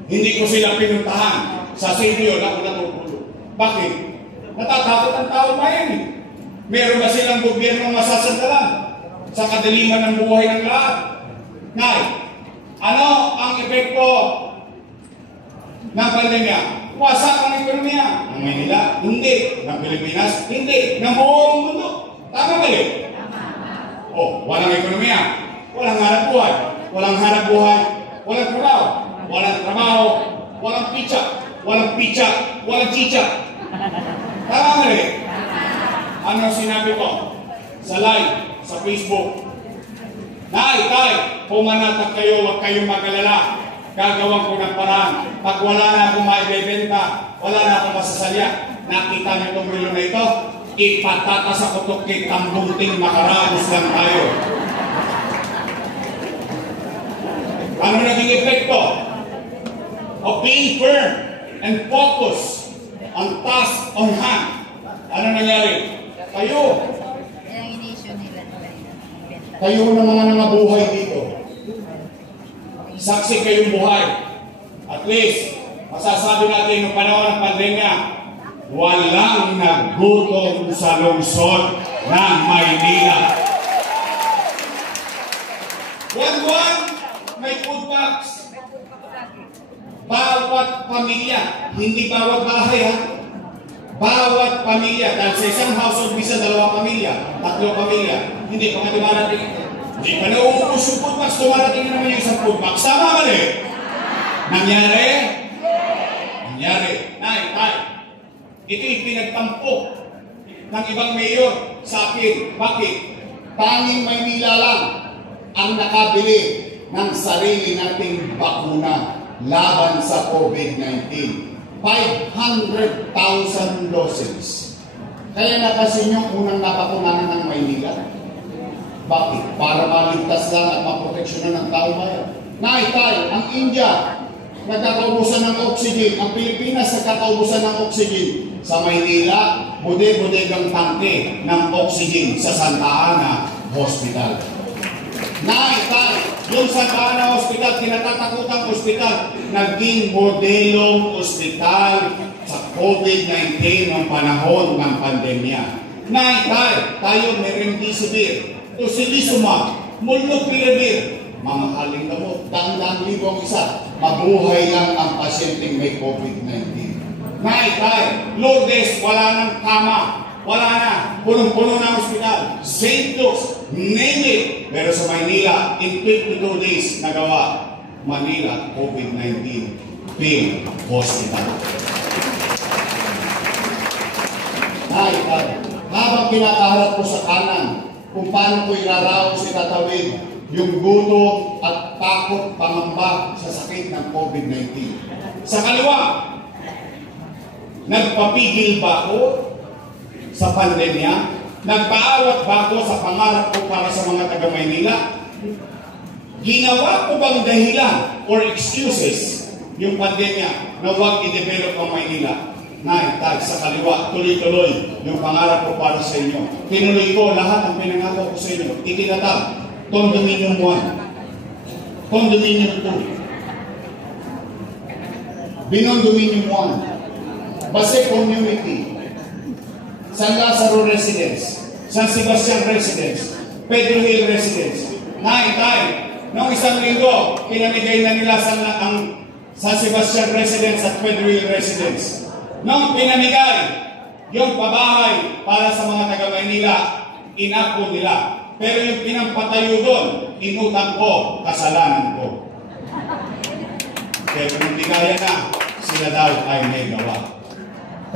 hindi ko sila pinuntahan. Sa Silvio, ako natutulog. Bakit? Natatakot ang tao bayan eh. Meron ba silang gobyerno masasandalan sa kadiliman ng buhay ng lahat? Nay, ano ang epekto ng pandemya? Wasak ang ekonomiya. Ng Maynila? Hindi. Ng Pilipinas? Hindi. Ng buong mundo. Tama ba yun? Oh, walang ekonomiya. Walang hanap buhay. Walang hanap buhay. Walang trabaho. Walang trabaho. Walang pizza. Walang pizza. Walang chicha. Tama ba yun? Ano sinabi ko? Sa live, sa Facebook. Nay, tay, pumanatag kayo, huwag kayong mag-alala. Gagawan ko ng paraan. Pag wala na akong maibebenta, wala na akong masasalya, nakita niyo itong relo na ito, ipatatas ako ito kay tambunting makaragos lang tayo. Ano naging epekto? Of being firm and focus on task on hand. Ano nangyari? Kayo na mga nangabuhay dito. Saksi kayong buhay. At least, masasabi natin noong panahon ng pandemya, walang naggutom sa lungsod ng Maynila. Buwan-buwan, may food box. Bawat pamilya, hindi bawat bahay ha. Bawat pamilya, dahil sa isang household, bisa 2 pamilya, 3 pamilya, hindi pa nga dumarating ito. Hindi pa nauubos yung food box, dumarating naman yung isang food box. Tama ba rin? Nangyari? Nangyari. Nay, tay. Ito'y pinagtampo ng ibang mayor sa akin. Bakit? Tanging Maynila lang ang nakabili ng sarili nating bakuna. laban sa COVID-19. 500,000 doses. Kaya napasin yung unang napakunanan ng Maynila. Bakit? Para maligtas lang at maproteksyonan ng tao bayan. Naitay, ang India, nagkakaubusan ng oxygen. Ang Pilipinas, nagkakaubusan ng oxygen. Sa Maynila, bude-budegang tangke ng oxygen sa Santa Ana Hospital. Naitay, yung Santa Ana Hospital, kinatatakutang hospital, naging modelong hospital sa COVID-19 ng panahon ng pandemya. Naitay, tayo may remdesivir, tocilizumab, molnupiravir, mamahaling gamot, dang-dang libong isa, mabuhay lang ang pasyenteng may COVID-19. Naitay, Lourdes, wala nang kama, wala na, punong-puno na hospital, St. Luke's, name it. Pero sa Maynila, in 52 days, nagawa, Manila, COVID-19, field hospital. Naitay, habang kinakaharap ko sa kanan, kung paano ko iraraos, itatawid, yung gutom at takot pangamba sa sakit ng COVID-19. Sa kaliwa, nagpapigil ba ako sa pandemya? Nagpaawat ba ako sa pangarap ko para sa mga taga-Maynila? Ginawa ko bang dahilan or excuses yung pandemya na huwag i-develop ang Maynila? Naitag sa kaliwa, tuloy-tuloy yung pangarap ko para sa inyo. Tinuloy ko lahat ng pinangako ko sa inyo. Itinatag, Condominium 1, Condominium 2, Binondominium 1, Base Community, San Lazaro Residence, San Sebastian Residence, Pedro Hill Residence. Naitay, noong isang linggo, pinamigay na nila ang San Sebastian Residence at Pedro Hill Residence. Noong pinamigay, yung pabahay para sa mga taga-Maynila, inako nila. Pero yung pinampatayo doon, inutang ko, kasalanan ko. Pero hindi kaya na, sila daw ay may gawa.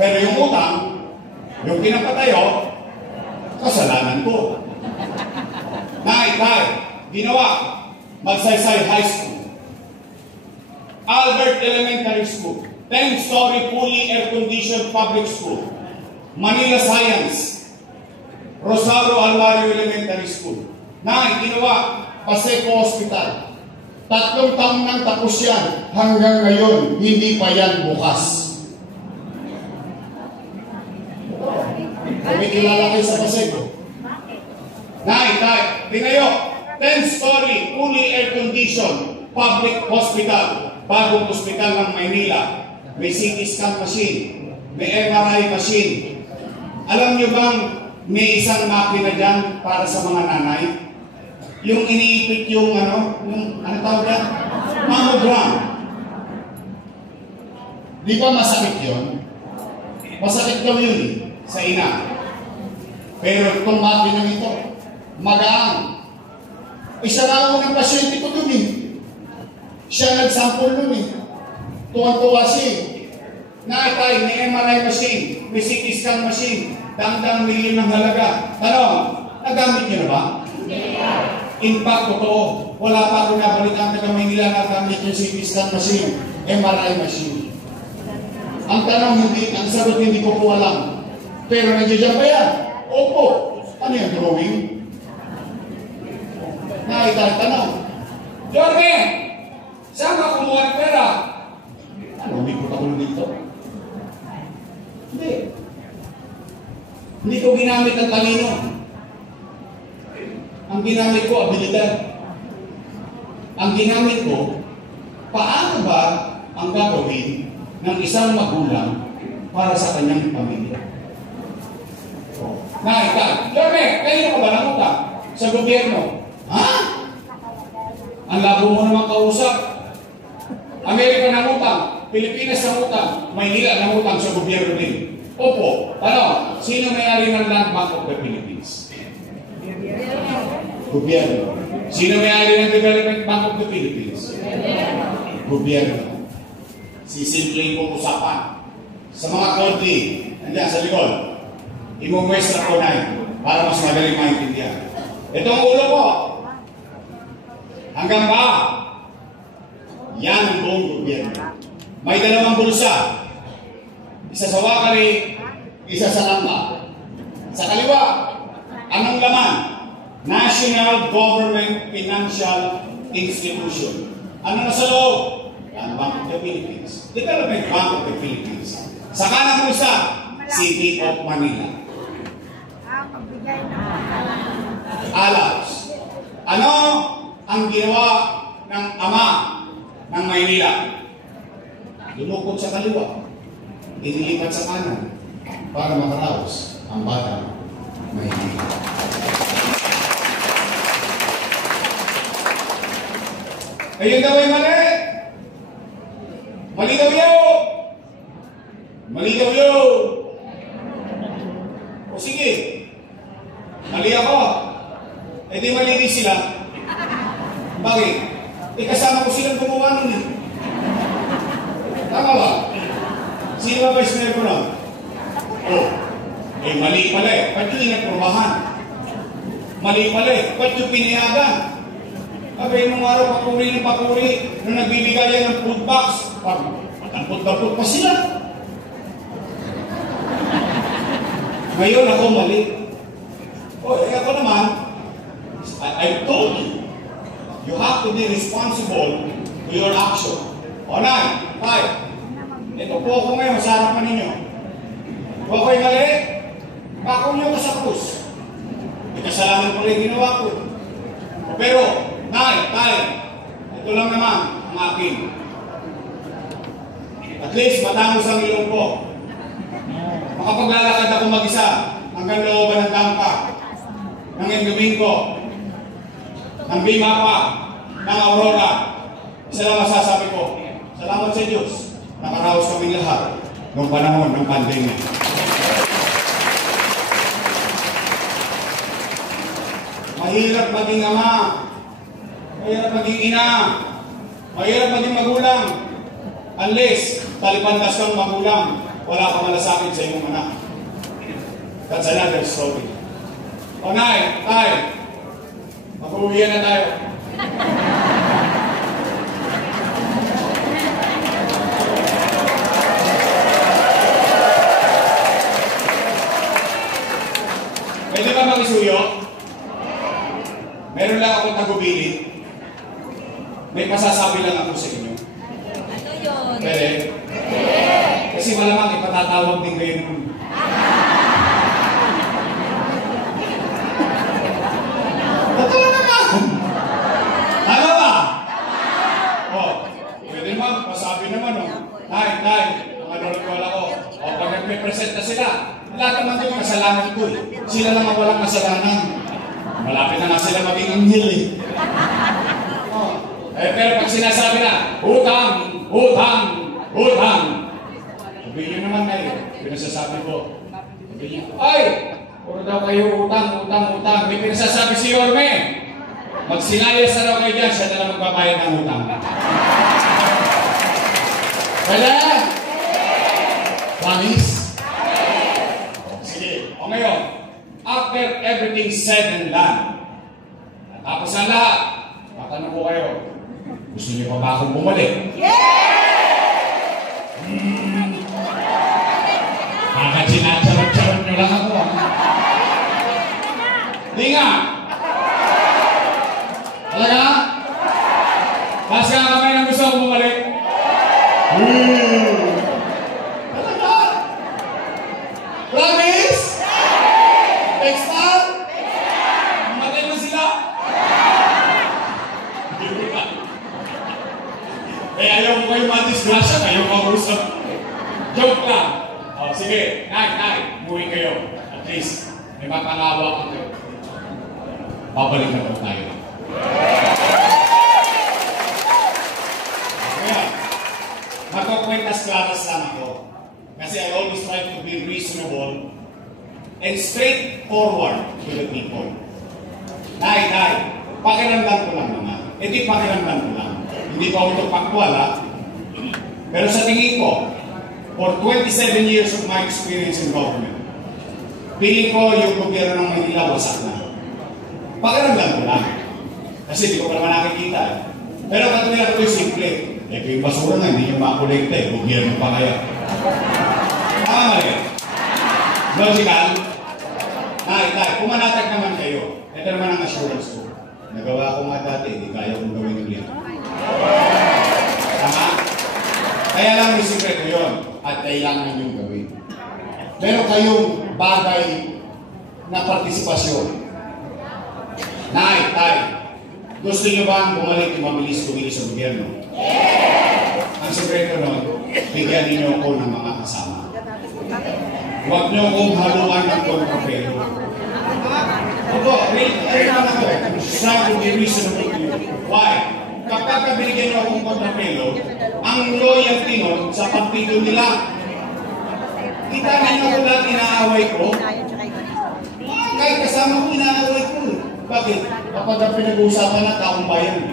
Pero yung utang, yung pinampatayo, kasalanan ko. Naitay, ginawa, Magsaysay High School, Albert Elementary School, 10-story fully air-conditioned public school, Manila Science, Rosario Alvario Elementary School. Ginawa, Paseco Hospital. 3 taon nang tapos yan. Hanggang ngayon, hindi pa yan bukas. Kumikilala kayo sa Paseco. Tinayo, 10-story fully air-conditioned public hospital. Bagong hospital ng Maynila. May CT scan machine. May MRI machine. Alam nyo bang may isang makina dyan para sa mga nanay? Yung iniipit yung ano tawag yan? Mammogram. Di ba masakit yun? Masakit daw yun sa ina. Pero itong makina nito, magaan. Isa na ako ng pasyente ko dun Siya nagsample nun Tuwan-tuwa siya Naitay, may MRI machine, may CT scan machine, dang-dang milyon ng halaga. Nagamit niyo na ba? In fact, totoo, wala pa ako nabalikan na Maynila nagamit yung CT scan machine, MRI machine. Ang tanong ang sagot hindi ko po alam. Pero nandiyan ba yan? Opo. Ano yung drawing? Naitay, tanong. Jorge! Saan ka kumuha ng pera? Umikot ako dito. Hindi ko ginamit ang talino. Ang ginamit ko, abilidad. Ang ginamit ko, paano ba ang gagawin ng isang magulang para sa kanyang pamilya? Jorge, kanino ka ba nangutang? Sa gobyerno. Ha? Ang labo mo naman kausap. Amerika nangutang, Pilipinas nangutang, Maynila nangutang sa gobyerno din. Opo. Sino may-ari ng Land Bank of the Philippines? Gobyerno. Sino may-ari ng Development Bank of the Philippines? Gobyerno. Sisimpleng kong usapan. Sa mga konti, nandiyan sa likod, imumwestra ko na para mas madaling maintindihan. Itong ulo ko, hanggang ba? Yan ang buong gobyerno. May dalawang bulsa. Isa sa wakali, isa sa lamba. Sa kaliwa, anong laman? National Government Financial Institution. Ano na sa loob? Ang Bank of the Philippines. Development Bank of the Philippines. Sa kanang bulsa, City of Manila. Allows. Ano ang ginawa ng ama ng Maynila? Lumukot sa kaliwa, inilipat sa kanan para makaraos ang batang Maynila. Ayun daw ay mali. Mali daw yun. Mali daw yun. O sige, mali ako. E di mali din sila. Bakit? Kasama ko silang gumawa nun eh. Tama ba? Sino ba vice mayor ko nun? Oh, eh mali pala eh. Ba't yung inaprubahan? Mali pala eh. Ba't yung pinayagan? Sabi nung araw, papuri ng papuri, nung nagbibigay yan ng food box, pagdampot-dampot pa sila. Ngayon ako mali. Oh, eh ako naman, I told you, you have to be responsible to your action. O na, tayo. Ito po ako ngayon sa harapan ninyo. Kung ako'y mali, bako nyo ko sa krus. May kasalanan ko rin ginawa ko. Pero, tayo, ito lang naman ang akin. At least, matangos ang ilong ko. Makapaglalakad ako mag-isa hanggang looban ng dampa, ng Endomingo, ng Bimapa, ng Aurora. Isa lang masasabi ko, salamat sa Diyos. Nakaraos kami lahat noong panahon ng pandemya. Mahirap maging ama, mahirap maging ina, mahirap maging magulang. Unless, talipandas kang magulang, wala kang malasakit sa iyong anak. That's another story. O nay, tayo, mag-uwihan na tayo. Pwede ba mag-isuyo? Meron lang akong tagubilin. May pasasabi lang ako sa inyo. Ano yun? Pwede? Kasi malamang ipatatawag din kayo nun. Totoo naman! Tama ba? Oh, pwede naman, pasabi naman, oh. Tay, ang ano rin wala ko. O, pag nagpe-present na sila, lahat naman ito yung kasalanan ko eh. Sila naman walang kasalanan. Malapit na nga sila maging anghel eh. Oh. Pero pag sinasabi na, utang! Sabi nyo naman ngayon, pinasasabi ko. Sabi nyo, ay! Puro daw kayo utang. May pinasasabi si Yorme. Magsinayas na daw kayo dyan, siya na lang magbabayad ng utang. Wala? Promise? Sige, o ngayon, after everything said and done, tapos ang lahat, tatanong ko kayo, gusto niyo pa ba akong bumalik? Bakit sinacharot-charot nyo lang ako? Di nga! Talaga? Taas ka kamay ng gusto akong bumalik? Talaga? Promise? Next time? Mamatay mo sila? Eh, ayaw mo kayo madisgrasya, kayo kausap. Joke lang. O, sige. Nay, umuwi kayo. At least, may mapangawa ko kayo. Babalik na po tayo. Kaya, magkakwentas claras lang ako. Kasi I always try to be reasonable and straightforward to the people. Nay, pakiramdam ko lang naman. Di pakiramdam ko lang. Hindi pa ako ito pakwala. Pero sa tingin ko, for 27 years of my experience in government, piling ko yung gobyerno ng Manila wasak na. Pakiramdam ko lang. Kasi hindi ko pa naman nakikita. Pero katulad ko yung simple. Eh, kung yung basura nga, hindi nyo makolekta eh. Gobyerno pa kaya. Tama rin. Logical? Tay, pumanatag naman kayo. Ito naman ang assurance ko. Nagawa ko nga dati, hindi kaya kong gawin ulit. Tama? Kaya lang may sikreto yun. At kailangan yung gawin. Pero kayong bagay na partisipasyon. Tay, gusto nyo ba bumalik yung mabilis sa gobyerno? Yes! Ang sikreto nun, bigyan ninyo ako ng mga kasama. Huwag nyo akong haluan ng kontrapelo. Opo, real naman ako. Try to be reasonable to you. Why? Kapag binigyan nyo akong kontrapelo, ang loyalty nun sa partido nila. Kita ninyo ko lahat inaaway ko. Kahit kasama ko inaaway ko. Bakit? Kapag ang pinag-uusapan na taong bayan.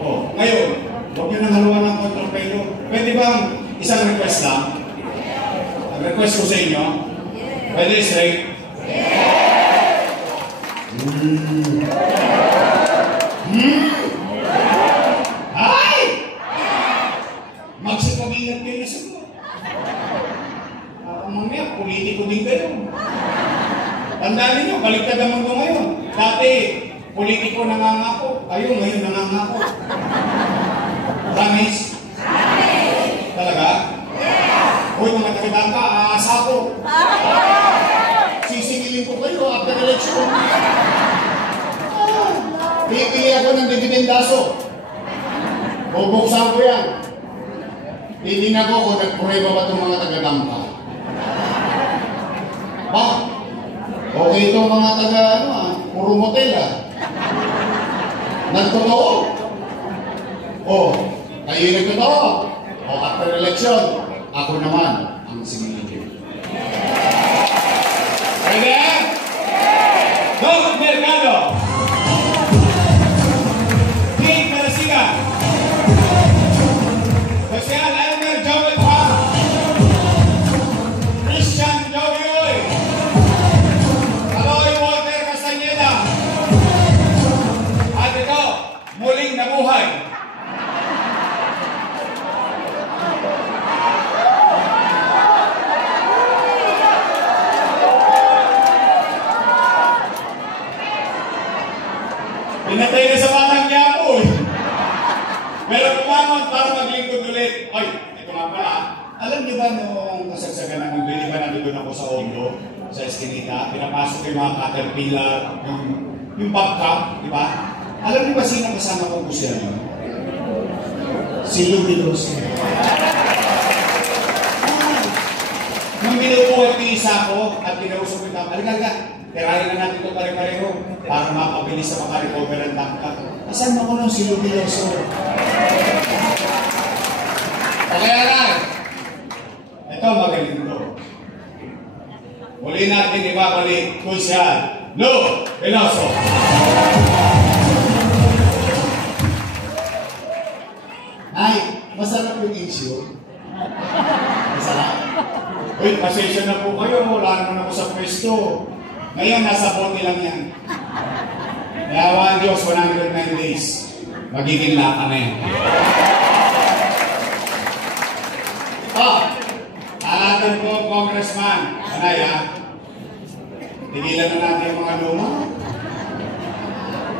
Ngayon, huwag nyo nang haluan ng kontrapelo. Pwede bang isang request lang? Ang request ko sa inyo? Pwede straight? Ay! Magsipag-ingat kayo na siguro. Mamaya, politiko din kayo. Tandaan ninyo, baliktad ang mundo ngayon. Dati, politiko nangangako. Kayo ngayon nangangako. Promise? Talaga? Uy, mga taga-dangka, aasa ko. Sisingilin ko kayo after election. Pipili ako ng dividendaso. Bubuksan ko yan. Titingnan ko kung nagpureba ba itong mga taga-dangka. Ba? Okay itong mga puro motel Nagtotoo. Kayo nagtotoo. After election, ako naman ang sumilip. Pwede? Doc Mercado. King Marasigan. Social Elmer Joel Park. Christian Joey Oy. Aloy Walter Castañeda. At ito, muling nabuhay. Pinatay na sa batang Quiapo eh. Pero kumangon para maglingkod ulit. Ay, ito nga pala. Alam niyo ba noong kasagsagan ng bili ba nandun ako sa Ondo, sa Eskinita, pinapasok yung mga caterpillar, yung bobcat, di ba? Alam niyo ba sino kasama ko siya yun? Si Luminos. Nung binubuhat ni isa ko at pinausap ko ito, halika, tirahin na natin ito pare-pareho para mapabilis sa makarecover ang tangka. Asan mo ko nung si Luminos? Kaya lang, ito magaling ko. Muli natin ibabalik kung siya, Lou Veloso. Ay, masarap yung issue. Masarap. Uy, pasensya na po kayo. Wala naman ako sa pwesto. Ngayon, nasa bote lang yan. Kaya Diyos, 109 days. Magiging laka na yan. Alatan po, Congressman. Anay, tigilan na natin yung mga luma.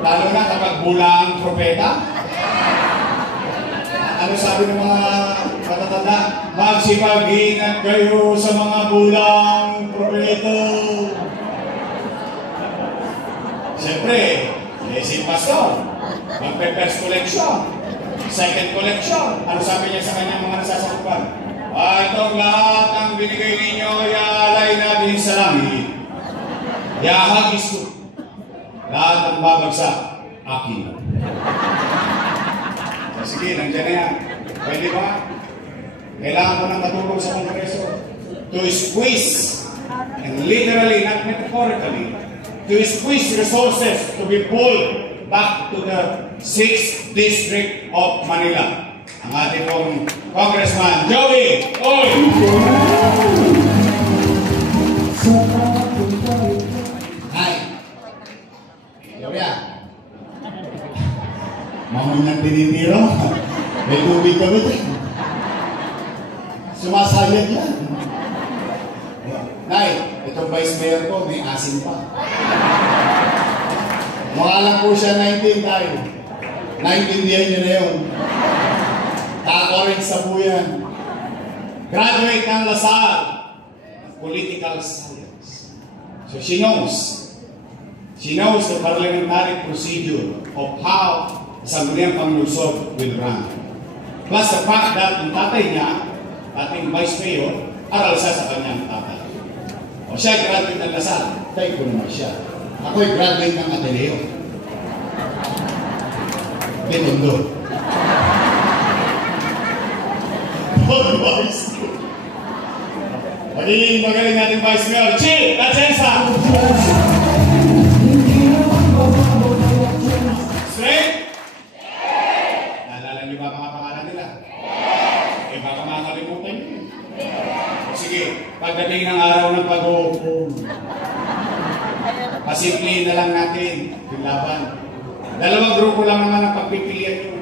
Lalo na kapag bula ang propeta. Ano sabi ng mga matatanda? Magsipag-ingat kayo sa mga bulang propeta. Siyempre, si Pastor, magpe-first collection, second collection. Ano sabi niya sa kanyang mga nasasakupan? Itong lahat ang binigay ninyo, iaalay natin sa langit. Iahagis ko. Lahat ang babagsak, akin. Sige, nandiyan na yan. Pwede ba? Kailangan ko ng matulong sa Kongreso to squeeze, and literally, not metaphorically, to squeeze resources to be pulled back to the 6th District of Manila. Ang ating pong Congressman Joey Oy! Hi! Gloria! Mahal ng tinitiro. Nay, itong vice mayor ko, may asin pa. Mukha lang po siya 19 tayo. Naintindihan niyo na yun. Taka-orange sa buyan. Graduate ng Lasal. Political science. So she knows the parliamentary procedure of how Sangguniang Panglusod will run. Plus the fact that yung tatay niya, ating vice mayor, aral siya sa kanyang tatay. O siya graduate ng Lasal, tayo ko naman siya. Ako'y graduate ng Ateneo. Betondo. Magiging magaling natin vice mayor. Chill! Lachensa! Straight? Naalala niyo ba mga pangalan nila? Eh baka makakalimutan niyo. Sige, pagdating ng araw ng pag-uupo, pasimplihin na lang natin yung laban. Dalawang grupo lang naman ang pagpipilian niyo.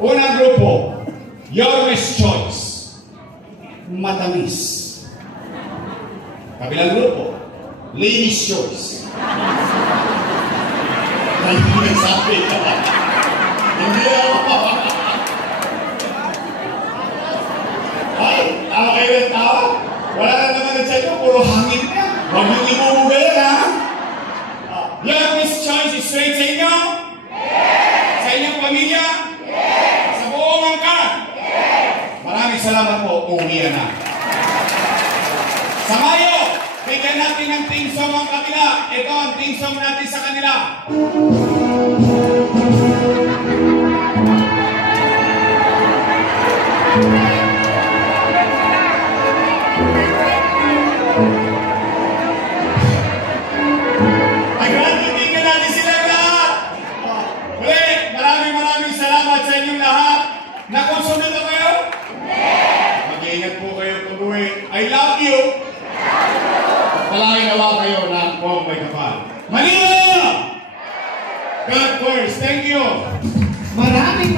Unang grupo, your choice. Matamis. Kabilang grupo, ladies' choice. Hindi sabi ka. Hindi ako. Ay, tawa kayo ng tawa. Wala na naman sa inyo, puro hangin na. Huwag yung ibubuga yan, ha? Your choice is straight sa inyo? Sa inyong pamilya? Sa buong angkan? Maraming salamat po. Uwi na. Sa Mayo, bigyan natin ng team song ang kabila. Ito ang team song natin sa kanila. Pag-graduating natin sila lahat. Muli, maraming salamat sa inyong lahat. Nakonsunod na kayo? Mag-iingat po kayo tuloy. I love you. Palagi nawa kayo na may kapal. Manila! God first. Thank you. Maraming